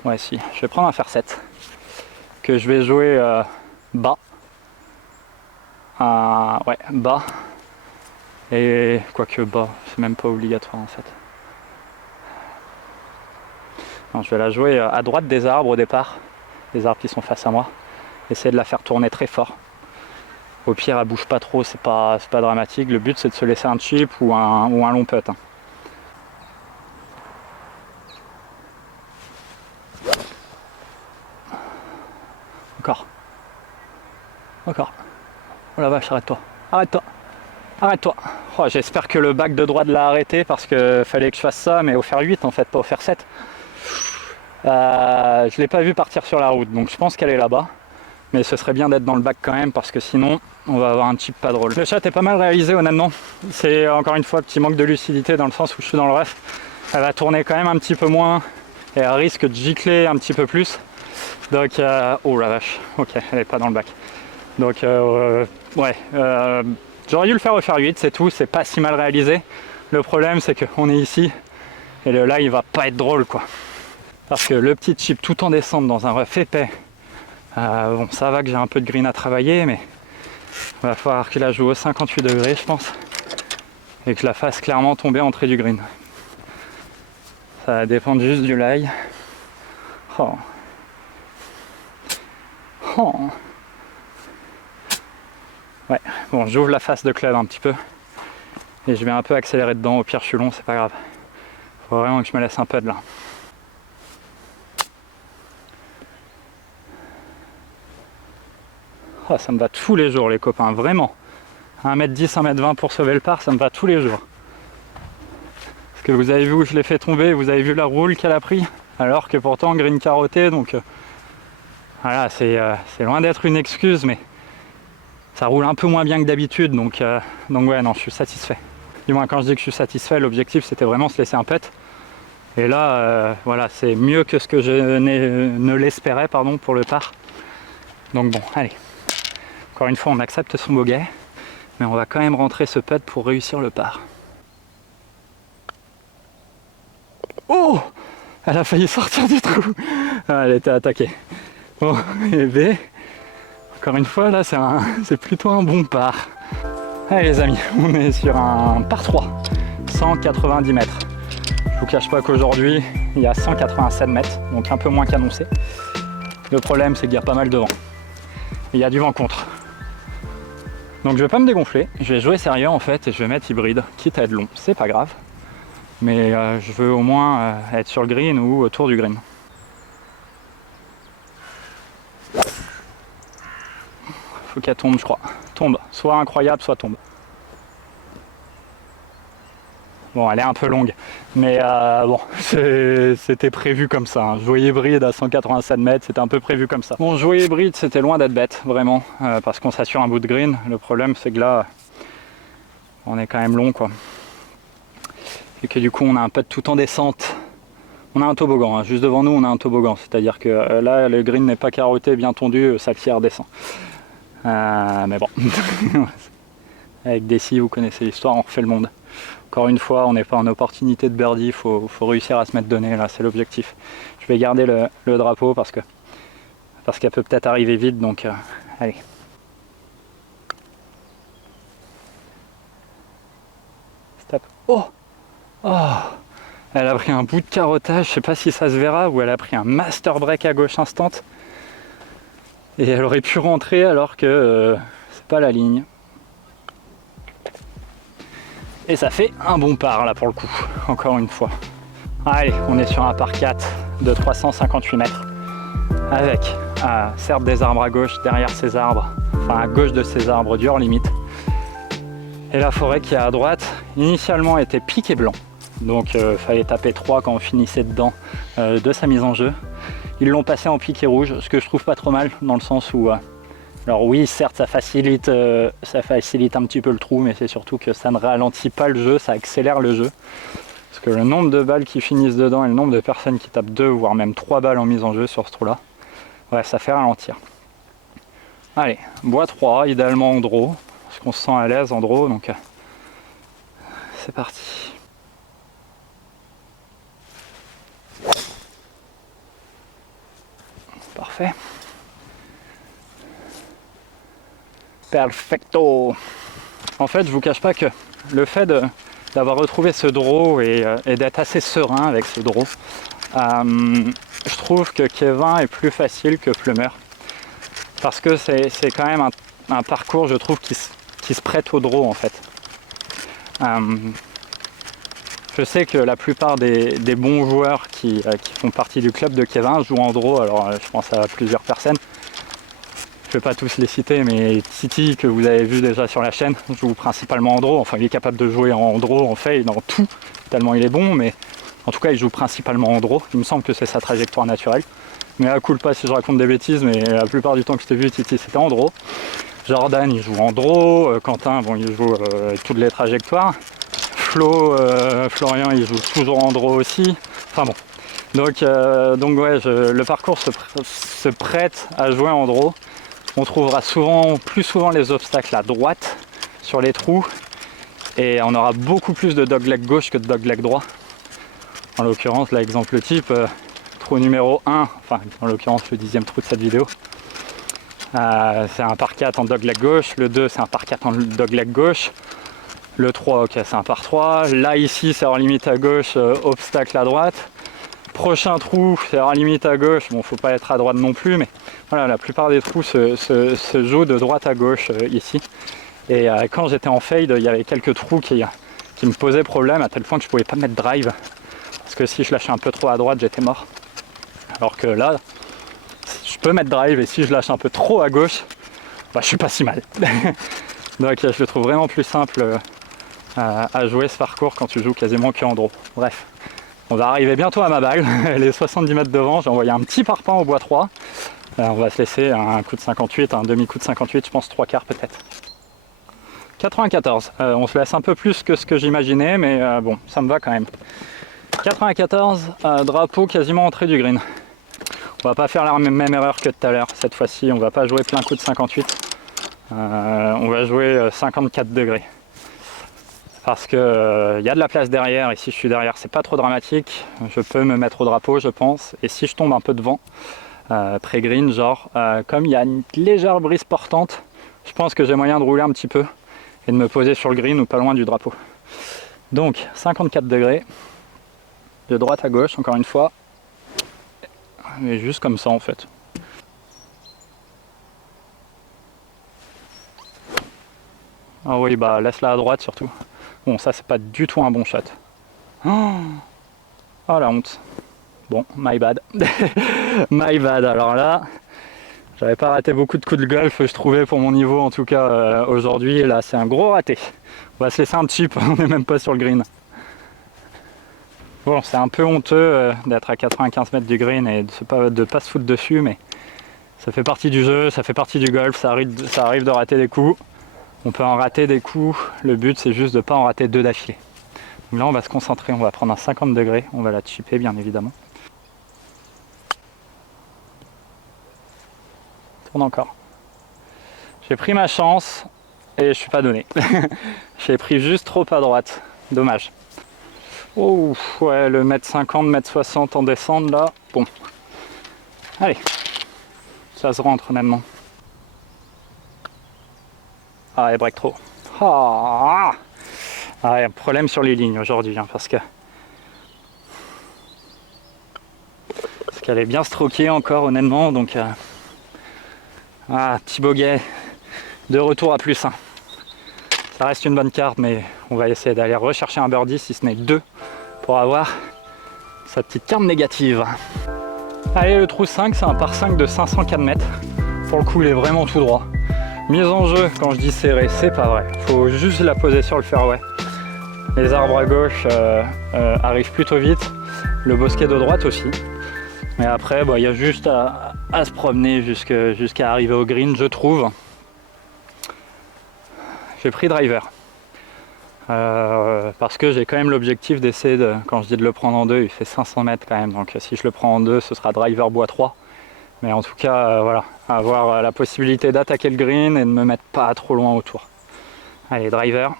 Ouais, si. Je vais prendre un fer 7. Que je vais jouer bas. Ouais, bas. Et quoique bas, c'est même pas obligatoire en fait. Non, je vais la jouer à droite des arbres au départ. Les arbres qui sont face à moi. Essayer de la faire tourner très fort. Au pire, elle bouge pas trop, c'est pas dramatique. Le but, c'est de se laisser un chip ou un long putt. Hein. Encore. Encore. Oh la vache, arrête-toi. Arrête-toi. Arrête-toi. Oh, j'espère que le bac de droite l'a arrêté parce que fallait que je fasse ça, mais au fer 8 en fait, pas au fer 7. Je l'ai pas vu partir sur la route, donc je pense qu'elle est là-bas. Mais ce serait bien d'être dans le bac quand même parce que sinon on va avoir un chip pas drôle. Le shot est pas mal réalisé honnêtement. C'est encore une fois petit manque de lucidité dans le sens où je suis dans le rough. Elle va tourner quand même un petit peu moins et elle risque de gicler un petit peu plus. Donc oh la vache, ok, elle est pas dans le bac. Donc ouais, j'aurais dû le faire au fer 8, c'est tout, c'est pas si mal réalisé. Le problème c'est qu'on est ici et le live va pas être drôle quoi. Parce que le petit chip tout en descente dans un rough épais. Bon, ça va que j'ai un peu de green à travailler, mais il va falloir que je la joue au 58 degrés, je pense, et que je la fasse clairement tomber en trait du green. Ça va dépendre juste du lie. Oh. Oh. Ouais, bon, j'ouvre la face de club un petit peu, et je vais un peu accélérer dedans. Au pire, je suis long, c'est pas grave. Faut vraiment que je me laisse un peu de là. Oh, ça me va tous les jours les copains, vraiment. 1m10, 1m20 pour sauver le par, ça me va tous les jours. Parce que vous avez vu où je l'ai fait tomber, vous avez vu la roule qu'elle a pris, alors que pourtant green carotté, donc voilà, c'est loin d'être une excuse, mais ça roule un peu moins bien que d'habitude, donc ouais, non, je suis satisfait. Du moins, quand je dis que je suis satisfait, l'objectif c'était vraiment se laisser un putt. Et là, voilà, c'est mieux que ce que je ne l'espérais pour le par. Donc bon, allez. Encore une fois, on accepte son bogey, mais on va quand même rentrer ce putt pour réussir le par. Oh! Elle a failli sortir du trou. Ah, elle était attaquée. Bon, et B, encore une fois, là, c'est plutôt un bon par. Allez les amis, on est sur un par 3, 190 mètres. Je vous cache pas qu'aujourd'hui, il y a 187 mètres, donc un peu moins qu'annoncé. Le problème, c'est qu'il y a pas mal de vent. Il y a du vent contre. Donc je vais pas me dégonfler, je vais jouer sérieux en fait et je vais mettre hybride, quitte à être long, c'est pas grave. Mais je veux au moins être sur le green ou autour du green. Faut qu'elle tombe, je crois. Tombe, soit incroyable, soit tombe. Bon, elle est un peu longue, mais bon, c'était prévu comme ça. Hein. Jouer hybride à 187 mètres, c'était un peu prévu comme ça. Bon, jouer hybride, c'était loin d'être bête, vraiment, parce qu'on s'assure un bout de green. Le problème, c'est que là, on est quand même long, quoi. Et que du coup, on a un putt tout en descente. On a un toboggan, hein. Juste devant nous, on a un toboggan. C'est-à-dire que là, le green n'est pas carotté, bien tendu, ça tire, redescend. Mais bon, avec Desi, vous connaissez l'histoire, on refait le monde. Encore une fois, on n'est pas en opportunité de birdie, il faut réussir à se mettre donné, là c'est l'objectif. Je vais garder le drapeau parce qu'elle peut peut-être arriver vite, donc allez. Stop. Oh, oh, elle a pris un bout de carottage, je sais pas si ça se verra, ou elle a pris un master break à gauche instant. Et elle aurait pu rentrer alors que c'est pas la ligne. Et ça fait un bon par là pour le coup, encore une fois. Allez, on est sur un par 4 de 358 mètres. Avec certes des arbres à gauche, derrière ces arbres, enfin à gauche de ces arbres du hors limite. Et la forêt qui est à droite, initialement était piqué blanc. Donc fallait taper 3 quand on finissait dedans de sa mise en jeu. Ils l'ont passé en piqué rouge, ce que je trouve pas trop mal dans le sens où... alors oui, certes, ça facilite un petit peu le trou, mais c'est surtout que ça ne ralentit pas le jeu, ça accélère le jeu. Parce que le nombre de balles qui finissent dedans et le nombre de personnes qui tapent 2, voire même 3 balles en mise en jeu sur ce trou-là, ouais, ça fait ralentir. Allez, bois 3, idéalement en draw, parce qu'on se sent à l'aise en draw, donc c'est parti. Parfait. Perfecto. En fait, je vous cache pas que le fait d'avoir retrouvé ce draw et d'être assez serein avec ce draw, je trouve que Kevin est plus facile que Plummer. Parce que c'est quand même un parcours, je trouve, qui se prête au draw en fait. Je sais que la plupart des bons joueurs qui font partie du club de Kevin jouent en draw, alors je pense à plusieurs personnes. Je ne vais pas tous les citer, mais Titi, que vous avez vu déjà sur la chaîne, joue principalement en draw. Enfin, il est capable de jouer en draw, en fade, dans tout, tellement il est bon, mais en tout cas, il joue principalement en draw. Il me semble que c'est sa trajectoire naturelle. Mais à cool pas si je raconte des bêtises, mais la plupart du temps que je t'ai vu, Titi, c'était en draw. Jordan, il joue en draw. Quentin, bon, il joue toutes les trajectoires. Florian, il joue toujours en draw aussi. Enfin bon. Donc ouais, le parcours se prête à jouer en draw. On trouvera plus souvent les obstacles à droite sur les trous et on aura beaucoup plus de dogleg gauche que de dogleg droit. En l'occurrence, l'exemple type, trou numéro 1, enfin en l'occurrence le 10e trou de cette vidéo, c'est un par 4 en dogleg gauche, le 2 c'est un par 4 en dogleg gauche, le 3 ok c'est un par 3, là ici c'est hors limite à gauche, obstacle à droite. Prochain trou, c'est hors limite à gauche, bon faut pas être à droite non plus, mais voilà, la plupart des trous se jouent de droite à gauche ici. Et quand j'étais en fade, il y avait quelques trous qui me posaient problème à tel point que je pouvais pas mettre drive. Parce que si je lâchais un peu trop à droite, j'étais mort. Alors que là, je peux mettre drive et si je lâche un peu trop à gauche, bah, je suis pas si mal. Donc je le trouve vraiment plus simple à jouer ce parcours quand tu joues quasiment que en draw. Bref. On va arriver bientôt à ma balle, elle est 70 mètres devant, j'ai envoyé un petit parpaing au bois 3. On va se laisser un coup de 58, un demi-coup de 58, je pense 3 quarts peut-être. 94, on se laisse un peu plus que ce que j'imaginais, mais bon, ça me va quand même. 94, drapeau quasiment entrée du green. On va pas faire la même erreur que tout à l'heure. Cette fois-ci, on va pas jouer plein coup de 58. On va jouer 54 degrés. Parce que y a de la place derrière, et si je suis derrière, c'est pas trop dramatique. Je peux me mettre au drapeau, je pense. Et si je tombe un peu de vent, pré-green, genre, comme il y a une légère brise portante, je pense que j'ai moyen de rouler un petit peu et de me poser sur le green ou pas loin du drapeau. Donc 54 degrés, de droite à gauche, encore une fois, mais juste comme ça en fait. Ah oui, bah laisse-la à droite surtout. Bon, ça c'est pas du tout un bon shot. Oh, la honte. Bon, my bad. My bad. Alors là, j'avais pas raté beaucoup de coups de golf, je trouvais, pour mon niveau en tout cas aujourd'hui. Là, c'est un gros raté. On va se laisser un chip, on n'est même pas sur le green. Bon, c'est un peu honteux d'être à 95 mètres du green et de pas se foutre dessus, mais ça fait partie du jeu, ça fait partie du golf, ça arrive de rater des coups. On peut en rater des coups, le but c'est juste de ne pas en rater deux d'affilée. Donc là on va se concentrer, on va prendre un 50 degrés, on va la chipper bien évidemment. Tourne encore. J'ai pris ma chance et je suis pas donné. J'ai pris juste trop à droite, dommage. Oh ouais, le mètre 50, mètre 60 en descente là, bon. Allez, ça se rentre honnêtement. Ah, et break trop. Ah, il y a un problème sur les lignes aujourd'hui, hein, parce qu'elle est bien stroquée encore honnêtement, donc petit bogey de retour à +1. Ça reste une bonne carte, mais on va essayer d'aller rechercher un birdie, si ce n'est 2, pour avoir sa petite carte négative. Allez, le trou 5, c'est un par 5 de 504 mètres. Pour le coup, il est vraiment tout droit. Mise en jeu, quand je dis serré, c'est pas vrai. Faut juste la poser sur le fairway. Les arbres à gauche arrivent plutôt vite. Le bosquet de droite aussi. Mais après, il y a juste à se promener jusqu'à arriver au green, je trouve. J'ai pris driver. Parce que j'ai quand même l'objectif d'essayer de, quand je dis de le prendre en 2, il fait 500 mètres quand même. Donc si je le prends en 2, ce sera driver bois 3. Mais en tout cas, voilà, avoir la possibilité d'attaquer le green et de me mettre pas trop loin autour. Allez, driver.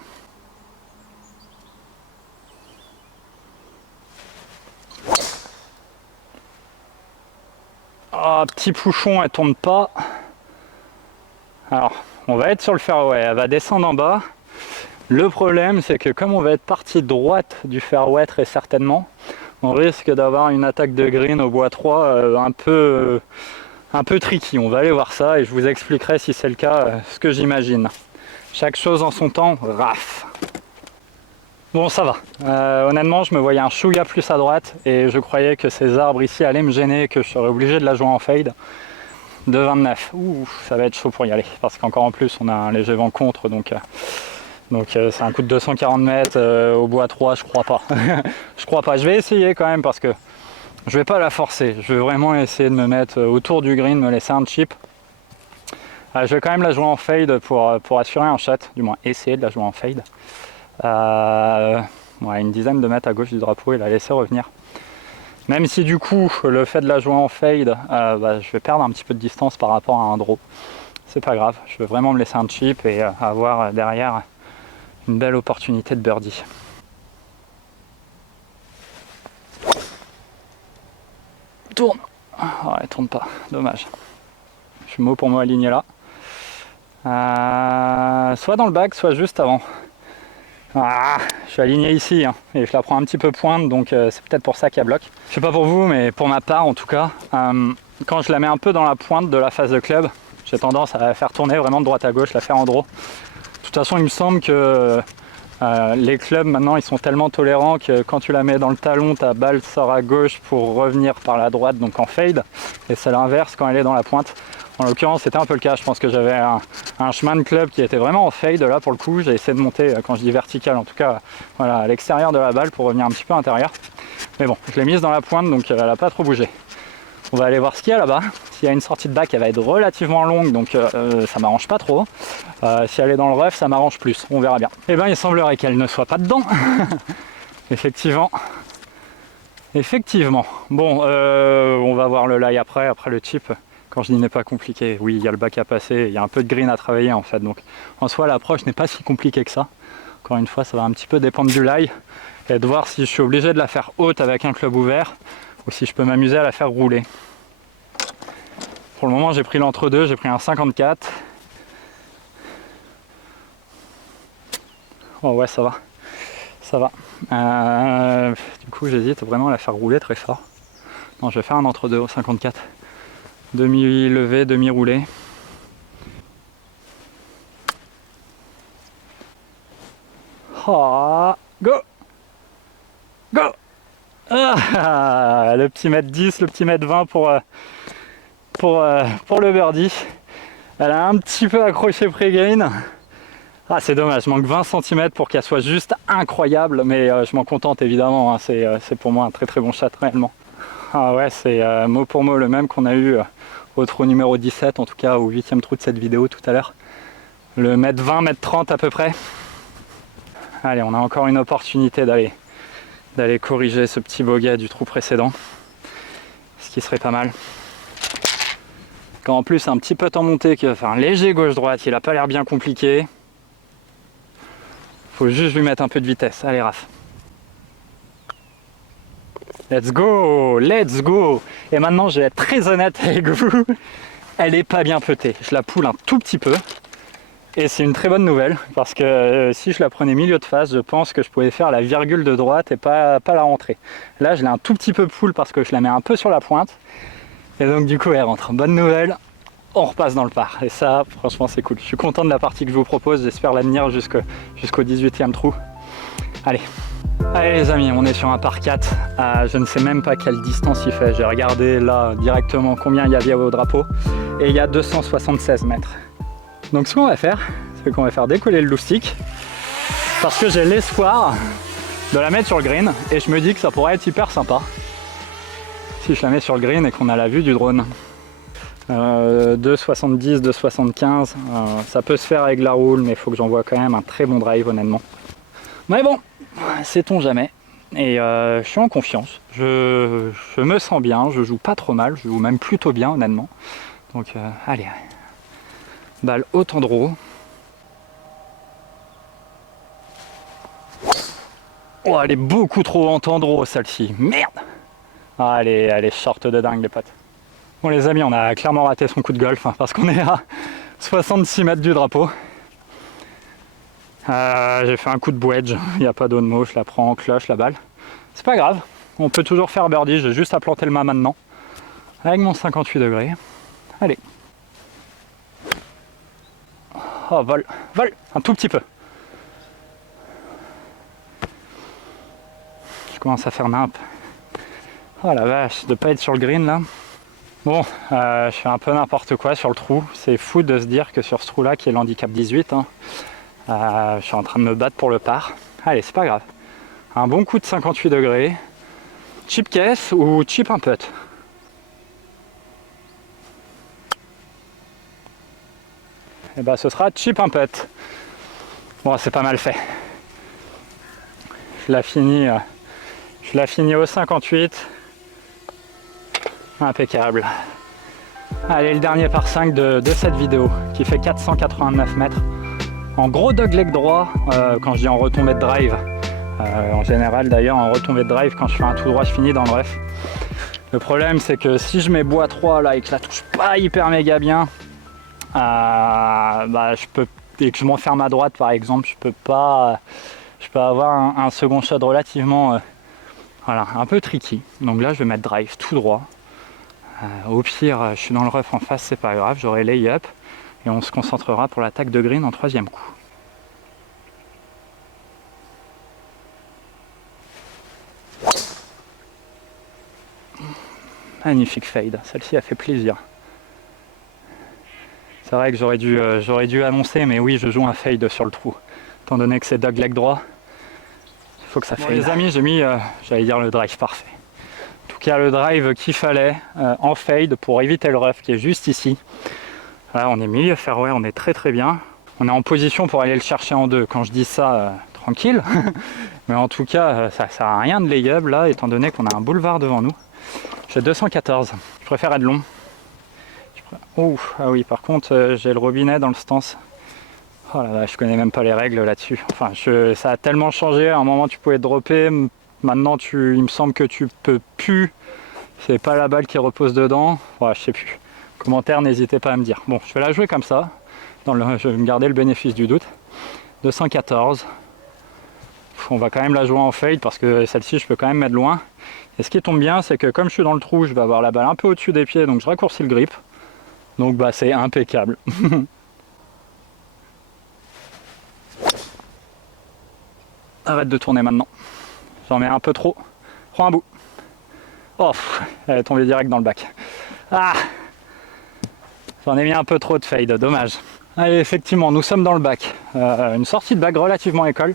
Ah, petit pouchon, elle tourne pas. Alors, on va être sur le fairway, elle va descendre en bas. Le problème, c'est que comme on va être partie droite du fairway très certainement, on risque d'avoir une attaque de green au bois 3 un peu tricky. On va aller voir ça et je vous expliquerai si c'est le cas ce que j'imagine. Chaque chose en son temps, raf. Bon, ça va. Honnêtement, je me voyais un chouïa plus à droite et je croyais que ces arbres ici allaient me gêner et que je serais obligé de la jouer en fade. De 29. Ouh, ça va être chaud pour y aller parce qu'encore en plus, on a un léger vent contre, donc c'est un coup de 240 mètres au bois 3, je crois pas. Je crois pas. Je vais essayer quand même parce que je vais pas la forcer. Je vais vraiment essayer de me mettre autour du green, me laisser un chip. Je vais quand même la jouer en fade pour assurer un shot, du moins essayer de la jouer en fade. Une dizaine de mètres à gauche du drapeau et la laisser revenir. Même si du coup le fait de la jouer en fade, je vais perdre un petit peu de distance par rapport à un draw. C'est pas grave, je veux vraiment me laisser un chip et avoir derrière une belle opportunité de birdie. Tourne. Elle tourne pas, dommage. Je suis mot pour moi aligné là. Soit dans le bac, soit juste avant. Je suis aligné ici hein, et je la prends un petit peu pointe, donc c'est peut-être pour ça qu'elle bloque. Je sais pas pour vous, mais pour ma part en tout cas, quand je la mets un peu dans la pointe de la face de club, j'ai tendance à la faire tourner vraiment de droite à gauche, la faire en draw. De toute façon, il me semble que les clubs maintenant ils sont tellement tolérants que quand tu la mets dans le talon, ta balle sort à gauche pour revenir par la droite, donc en fade, et c'est l'inverse quand elle est dans la pointe. En l'occurrence, c'était un peu le cas. Je pense que j'avais un chemin de club qui était vraiment en fade là pour le coup. J'ai essayé de monter, quand je dis vertical, en tout cas voilà, à l'extérieur de la balle pour revenir un petit peu à l'intérieur. Mais bon, je l'ai mise dans la pointe, donc elle n'a pas trop bougé. On va aller voir ce qu'il y a là-bas. S'il y a une sortie de bac, elle va être relativement longue, donc ça m'arrange pas trop. Si elle est dans le rough, ça m'arrange plus. On verra bien. Eh bien, il semblerait qu'elle ne soit pas dedans. Effectivement, Effectivement. Bon, on va voir le lie après le chip. Quand je dis n'est pas compliqué, oui, il y a le bac à passer, il y a un peu de green à travailler en fait. Donc en soi, l'approche n'est pas si compliquée que ça. Encore une fois, ça va un petit peu dépendre du lie et de voir si je suis obligé de la faire haute avec un club ouvert ou si je peux m'amuser à la faire rouler. Pour le moment, j'ai pris l'entre-deux, j'ai pris un 54. Oh ouais, ça va. Ça va. Du coup, j'hésite vraiment à la faire rouler très fort. Non, je vais faire un entre-deux au 54. Demi-levé, demi-roulé. Oh, go! Go! Ah, le petit mètre 10, le petit mètre 20 pour le birdie. Elle a un petit peu accroché pré-green. Ah, c'est dommage, je manque 20 cm pour qu'elle soit juste incroyable, mais je m'en contente évidemment, hein. C'est pour moi un très très bon shot réellement. Ah ouais, c'est mot pour mot le même qu'on a eu au trou numéro 17, en tout cas au 8e trou de cette vidéo tout à l'heure. Le mètre 20, mètre 30 à peu près. Allez, on a encore une opportunité d'aller corriger ce petit bogey du trou précédent, ce qui serait pas mal. Quand en plus un petit putt en montée qui va faire un léger gauche-droite, il a pas l'air bien compliqué. Faut juste lui mettre un peu de vitesse. Allez Raph. Let's go, let's go. Et maintenant je vais être très honnête avec vous, elle est pas bien putée. Je la poule un tout petit peu. Et c'est une très bonne nouvelle parce que si je la prenais milieu de face, je pense que je pouvais faire la virgule de droite et pas la rentrée. Là je l'ai un tout petit peu poule parce que je la mets un peu sur la pointe. Et donc du coup elle rentre. Bonne nouvelle, on repasse dans le par. Et ça franchement c'est cool. Je suis content de la partie que je vous propose, j'espère la tenir jusqu'au 18e trou. Allez. Allez les amis, on est sur un par 4. Je ne sais même pas quelle distance il fait. J'ai regardé là directement combien il y avait au drapeau. Et il y a 276 mètres. Donc ce qu'on va faire, c'est qu'on va faire décoller le loustic. Parce que j'ai l'espoir de la mettre sur le green. Et je me dis que ça pourrait être hyper sympa. Si je la mets sur le green et qu'on a la vue du drone. 2,70, 2,75. Ça peut se faire avec la roule, mais il faut que j'envoie quand même un très bon drive honnêtement. Mais bon, sait-on jamais. Et je suis en confiance. Je me sens bien, je joue pas trop mal, je joue même plutôt bien honnêtement. Donc allez. Balle au tendreau. Oh, elle est beaucoup trop en tendreau celle-ci. Merde! Ah, elle est short de dingue les potes. Bon les amis, on a clairement raté son coup de golf hein, parce qu'on est à 66 mètres du drapeau. J'ai fait un coup de wedge, il n'y a pas d'autre mot, je la prends en cloche la balle. C'est pas grave, on peut toujours faire birdie, j'ai juste à planter le mât maintenant. Avec mon 58 degrés. Allez. Oh, vol, vol, un tout petit peu. Je commence à faire nimp. Oh la vache, de pas être sur le green là. Bon, je fais un peu n'importe quoi sur le trou. C'est fou de se dire que sur ce trou là, qui est l'handicap 18, hein, je suis en train de me battre pour le par. Allez, c'est pas grave. Un bon coup de 58 degrés. Chip caisse ou chip un putt. Et bah ce sera chip un putt. Bon, c'est pas mal fait. Je la finis au 58. Impeccable. Allez, le dernier par 5 de cette vidéo qui fait 489 mètres. En gros dogleg droit, quand je dis en retombée de drive. En général d'ailleurs, en retombée de drive, quand je fais un tout droit, je finis dans le ref. Le problème c'est que si je mets bois 3 là et que je la touche pas hyper méga bien, et que je m'enferme à droite par exemple, je peux avoir un second shot relativement voilà, un peu tricky. Donc là je vais mettre drive tout droit. Au pire je suis dans le rough en face, c'est pas grave, j'aurai lay-up et on se concentrera pour l'attaque de green en troisième coup. Magnifique fade, celle-ci a fait plaisir. C'est vrai que j'aurais dû annoncer, mais oui, je joue un fade sur le trou. Étant donné que c'est dogleg droit, il faut que ça fade. Les amis, j'ai mis, j'allais dire le drive parfait. En tout cas, le drive qu'il fallait en fade pour éviter le rough qui est juste ici. Là, on est milieu fairway, on est très très bien. On est en position pour aller le chercher en deux. Quand je dis ça, tranquille. Mais en tout cas, ça sert à rien de lay-up là, étant donné qu'on a un boulevard devant nous. J'ai 214. Je préfère être long. Oh, ah oui, par contre, j'ai le robinet dans le stance. Oh là là, je connais même pas les règles là-dessus. Enfin, ça a tellement changé. À un moment, tu pouvais dropper. Maintenant, il me semble que tu peux plus. C'est pas la balle qui repose dedans. Ouais, je sais plus. Commentaire, n'hésitez pas à me dire. Bon, je vais la jouer comme ça. Je vais me garder le bénéfice du doute. 214. On va quand même la jouer en fade parce que celle-ci, je peux quand même mettre loin. Et ce qui tombe bien, c'est que comme je suis dans le trou, je vais avoir la balle un peu au-dessus des pieds, donc je raccourcis le grip. Donc bah c'est impeccable. Arrête de tourner maintenant. J'en mets un peu trop. Prends un bout. Oh, elle est tombée direct dans le bac. Ah, j'en ai mis un peu trop de fade, dommage. Allez, effectivement, nous sommes dans le bac. Une sortie de bac relativement école.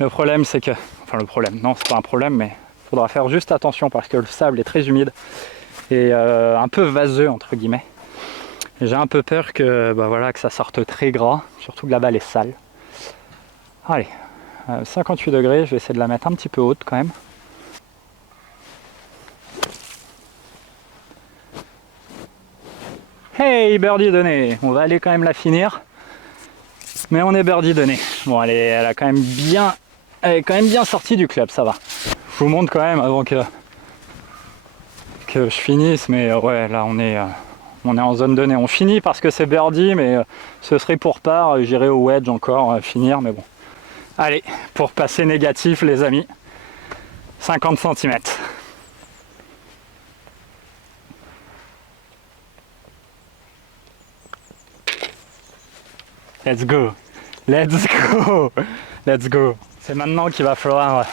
Le problème, c'est que... Enfin, le problème, non, c'est pas un problème, mais il faudra faire juste attention parce que le sable est très humide et un peu vaseux, entre guillemets. J'ai un peu peur que, bah voilà, que ça sorte très gras, surtout que la balle est sale. Allez, 58 degrés, je vais essayer de la mettre un petit peu haute quand même. Hey, birdie donné. On va aller quand même la finir. Mais on est birdie donné. Bon, elle est quand même bien sortie du club, ça va. Je vous montre quand même avant que je finisse, mais ouais, là on est en zone donnée. On finit parce que c'est birdie, mais ce serait pour part. J'irai au wedge encore finir, mais bon. Allez, pour passer négatif, les amis, 50 cm. Let's go, let's go, let's go. C'est maintenant qu'il va falloir,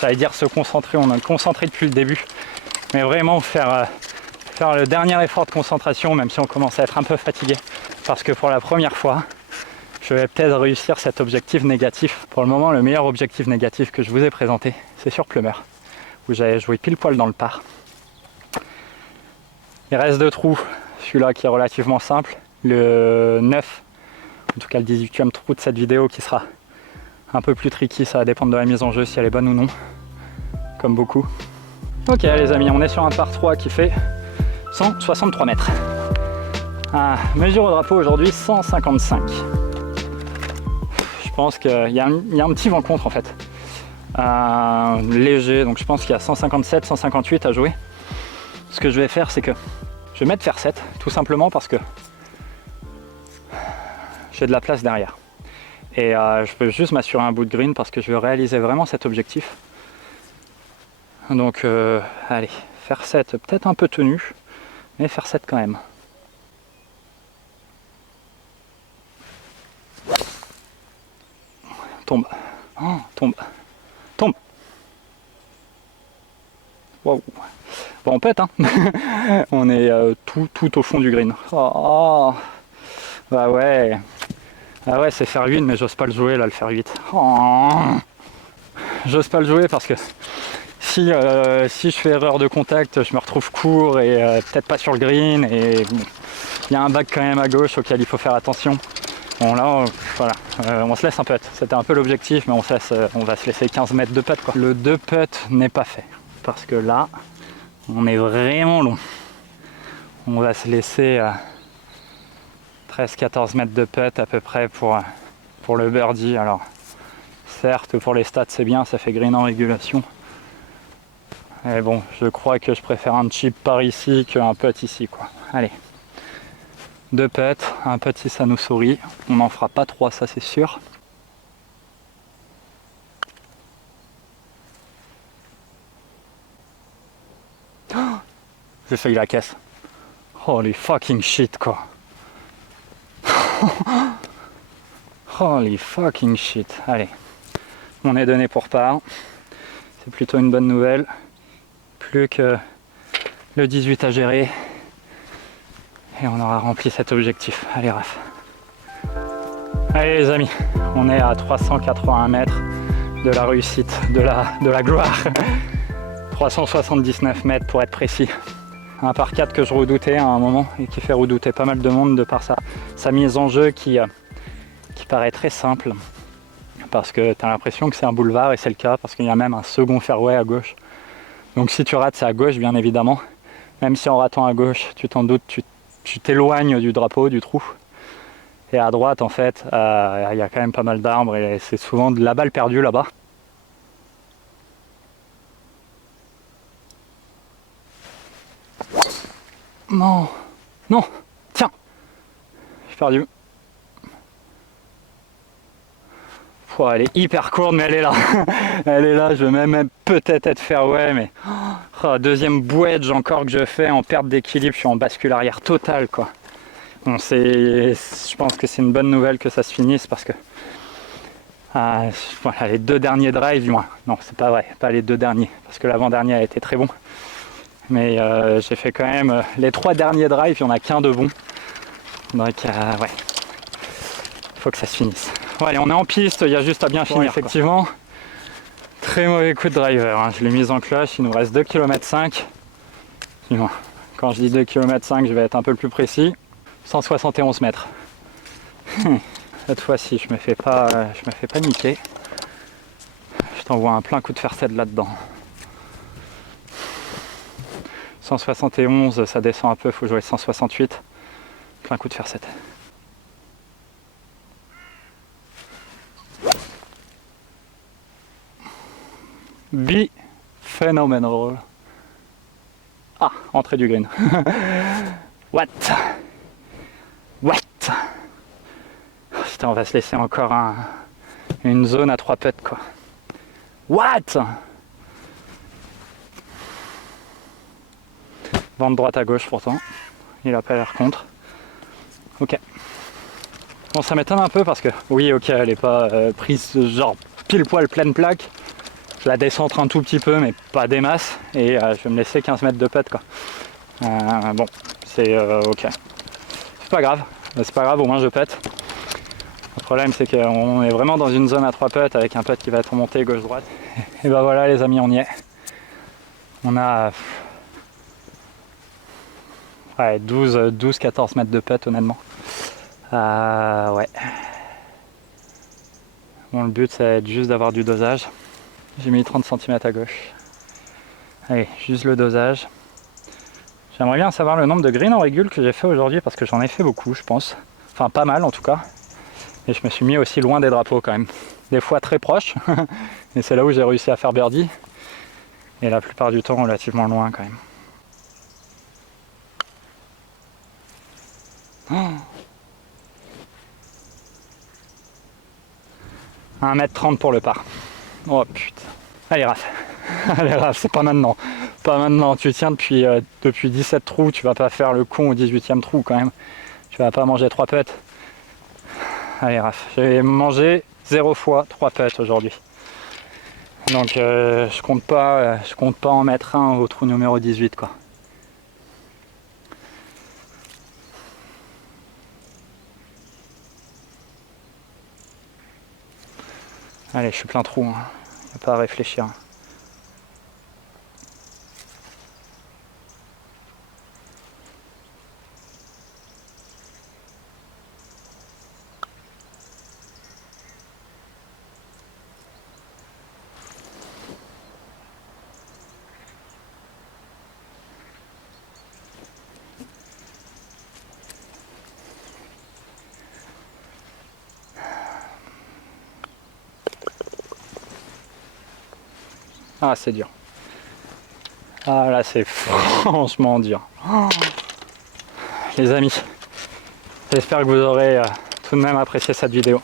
j'allais dire se concentrer. On a concentré depuis le début, mais vraiment faire le dernier effort de concentration, même si on commence à être un peu fatigué, parce que pour la première fois, je vais peut-être réussir cet objectif négatif. Pour le moment, le meilleur objectif négatif que je vous ai présenté, c'est sur Plumeur, où j'avais joué pile poil dans le par. Il reste 2 trous, celui-là qui est relativement simple, le 9, en tout cas le 18e trou de cette vidéo qui sera un peu plus tricky, ça va dépendre de la mise en jeu si elle est bonne ou non, comme beaucoup. Ok les amis, on est sur un par 3 qui fait 163 mètres. Mesure au drapeau aujourd'hui 155. Je pense qu'il y a un petit vent contre en fait. Léger, donc je pense qu'il y a 157, 158 à jouer. Ce que je vais faire, c'est que je vais mettre faire 7, tout simplement parce que j'ai de la place derrière. Et je peux juste m'assurer un bout de green parce que je veux réaliser vraiment cet objectif. Donc allez, faire 7, peut-être un peu tenu, mais faire 7 quand même. Tombe, oh, tombe, tombe. Wow. Bon, on pète, hein. On est tout au fond du green. Oh, bah ouais. Ah ouais, c'est faire 8, mais j'ose pas le jouer là, le faire 8. Oh. J'ose pas le jouer parce que si je fais erreur de contact, je me retrouve court et peut-être pas sur le green. Et bon, il y a un bac quand même à gauche auquel il faut faire attention. Bon là, voilà, on se laisse un putt. C'était un peu l'objectif, mais on va se laisser 15 mètres de putt, quoi. Le 2 putt n'est pas fait parce que là, on est vraiment long. On va se laisser 13-14 mètres de putt à peu près pour le birdie. Alors, certes, pour les stats, c'est bien, ça fait green en régulation. Mais bon, je crois que je préfère un chip par ici qu'un putt ici, quoi. Allez. 2 putts, un putt si ça nous sourit. On n'en fera pas 3, ça c'est sûr. Oh, j'ai failli la caisse. Holy fucking shit, quoi. Holy fucking shit. Allez, on est donné pour part. C'est plutôt une bonne nouvelle. Plus que le 18 à gérer. Et on aura rempli cet objectif. Allez, Raph. Allez les amis, on est à 381 mètres de la réussite, de la gloire. 379 mètres pour être précis. Un par 4 que je redoutais à un moment et qui fait redouter pas mal de monde de par sa mise en jeu qui paraît très simple. parce que tu as l'impression que c'est un boulevard, et c'est le cas parce qu'il y a même un second fairway à gauche. Donc si tu rates, c'est à gauche bien évidemment. Même si en ratant à gauche, tu t'en doutes, tu t'éloignes du drapeau, du trou. Et à droite, en fait, il y a quand même pas mal d'arbres et c'est souvent de la balle perdue là-bas. Non, non, tiens, j'ai perdu. Pouah, elle est hyper courte, mais elle est là. Elle est là, je vais même peut-être être fairway, mais oh, deuxième wedge encore que je fais en perte d'équilibre, je suis en bascule arrière totale, quoi. Bon, je pense que c'est une bonne nouvelle que ça se finisse parce que voilà, les 2 derniers drives, du moins, non, c'est pas vrai, pas les 2 derniers, parce que l'avant-dernier a été très bon. Mais j'ai fait quand même les 3 derniers drives, il n'y en a qu'un de bon. Donc ouais, il faut que ça se finisse. Bon, allez, on est en piste, il y a juste à bien finir. Effectivement, quoi. Très mauvais coup de driver, hein. Je l'ai mise en cloche, il nous reste 2,5 km. Quand je dis 2,5 km, je vais être un peu plus précis. 171 mètres. Cette fois-ci, je me fais pas niquer. Je t'envoie un plein coup de ferset là-dedans. 171, ça descend un peu, faut jouer 168. Plein coup de ferset. Be phenomenal. Ah, entrée du green. What? Putain, on va se laisser encore une zone à 3 putts, quoi. What? Vent de droite à gauche pourtant. Il a pas l'air contre. Ok. Bon, ça m'étonne un peu parce que, oui, ok, elle est pas prise genre pile poil pleine plaque. Je la décentre un tout petit peu, mais pas des masses. Et je vais me laisser 15 mètres de putt, quoi. Bon, c'est ok. C'est pas grave. C'est pas grave, au moins je putt. Le problème, c'est qu'on est vraiment dans une zone à 3 putts avec un putt qui va être remonté gauche-droite. Et ben voilà, les amis, on y est. On a ouais, 12-14 mètres de putt, honnêtement. Ouais. Bon, le but, c'est juste d'avoir du dosage. J'ai mis 30 cm à gauche. Allez, juste le dosage. J'aimerais bien savoir le nombre de greens en régule que j'ai fait aujourd'hui parce que j'en ai fait beaucoup, je pense. Enfin, pas mal en tout cas. Et je me suis mis aussi loin des drapeaux quand même. Des fois très proche. Et c'est là où j'ai réussi à faire birdie. Et la plupart du temps relativement loin quand même. Oh. 1m30 pour le par. Oh putain. Allez Raph. Allez Raph, c'est pas maintenant. Pas maintenant. Tu tiens depuis 17 trous. Tu vas pas faire le con au 18e trou quand même. Tu vas pas manger 3 putts. Allez Raph. J'ai mangé 0 fois 3 putts aujourd'hui. Donc je compte pas en mettre un au trou numéro 18 quoi. Allez, je suis plein trou, hein. Y a pas à réfléchir. Ah, c'est dur. Ah là, c'est franchement dur. Oh. Les amis, j'espère que vous aurez tout de même apprécié cette vidéo.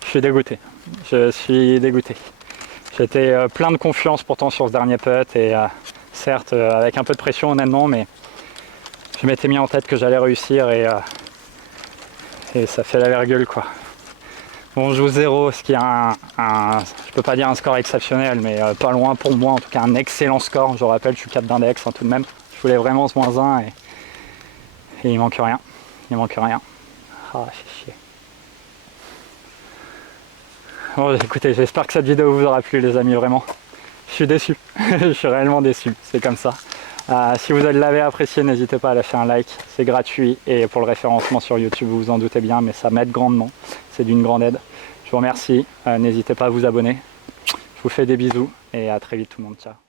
Je suis dégoûté. J'étais plein de confiance pourtant sur ce dernier putt et certes avec un peu de pression honnêtement, mais je m'étais mis en tête que j'allais réussir et ça fait la virgule quoi. Bon, on joue 0, ce qui est je peux pas dire un score exceptionnel, mais pas loin pour moi, en tout cas un excellent score. Je rappelle, je suis 4 d'index hein, tout de même. Je voulais vraiment ce -1 et il manque rien. Il manque rien. Ah, c'est chier. Bon, écoutez, j'espère que cette vidéo vous aura plu les amis, vraiment. Je suis déçu. Je suis réellement déçu, c'est comme ça. Si vous l'avez apprécié, n'hésitez pas à lâcher un like, c'est gratuit et pour le référencement sur YouTube, vous vous en doutez bien, mais ça m'aide grandement, c'est d'une grande aide. Je vous remercie, n'hésitez pas à vous abonner. Je vous fais des bisous et à très vite tout le monde, ciao.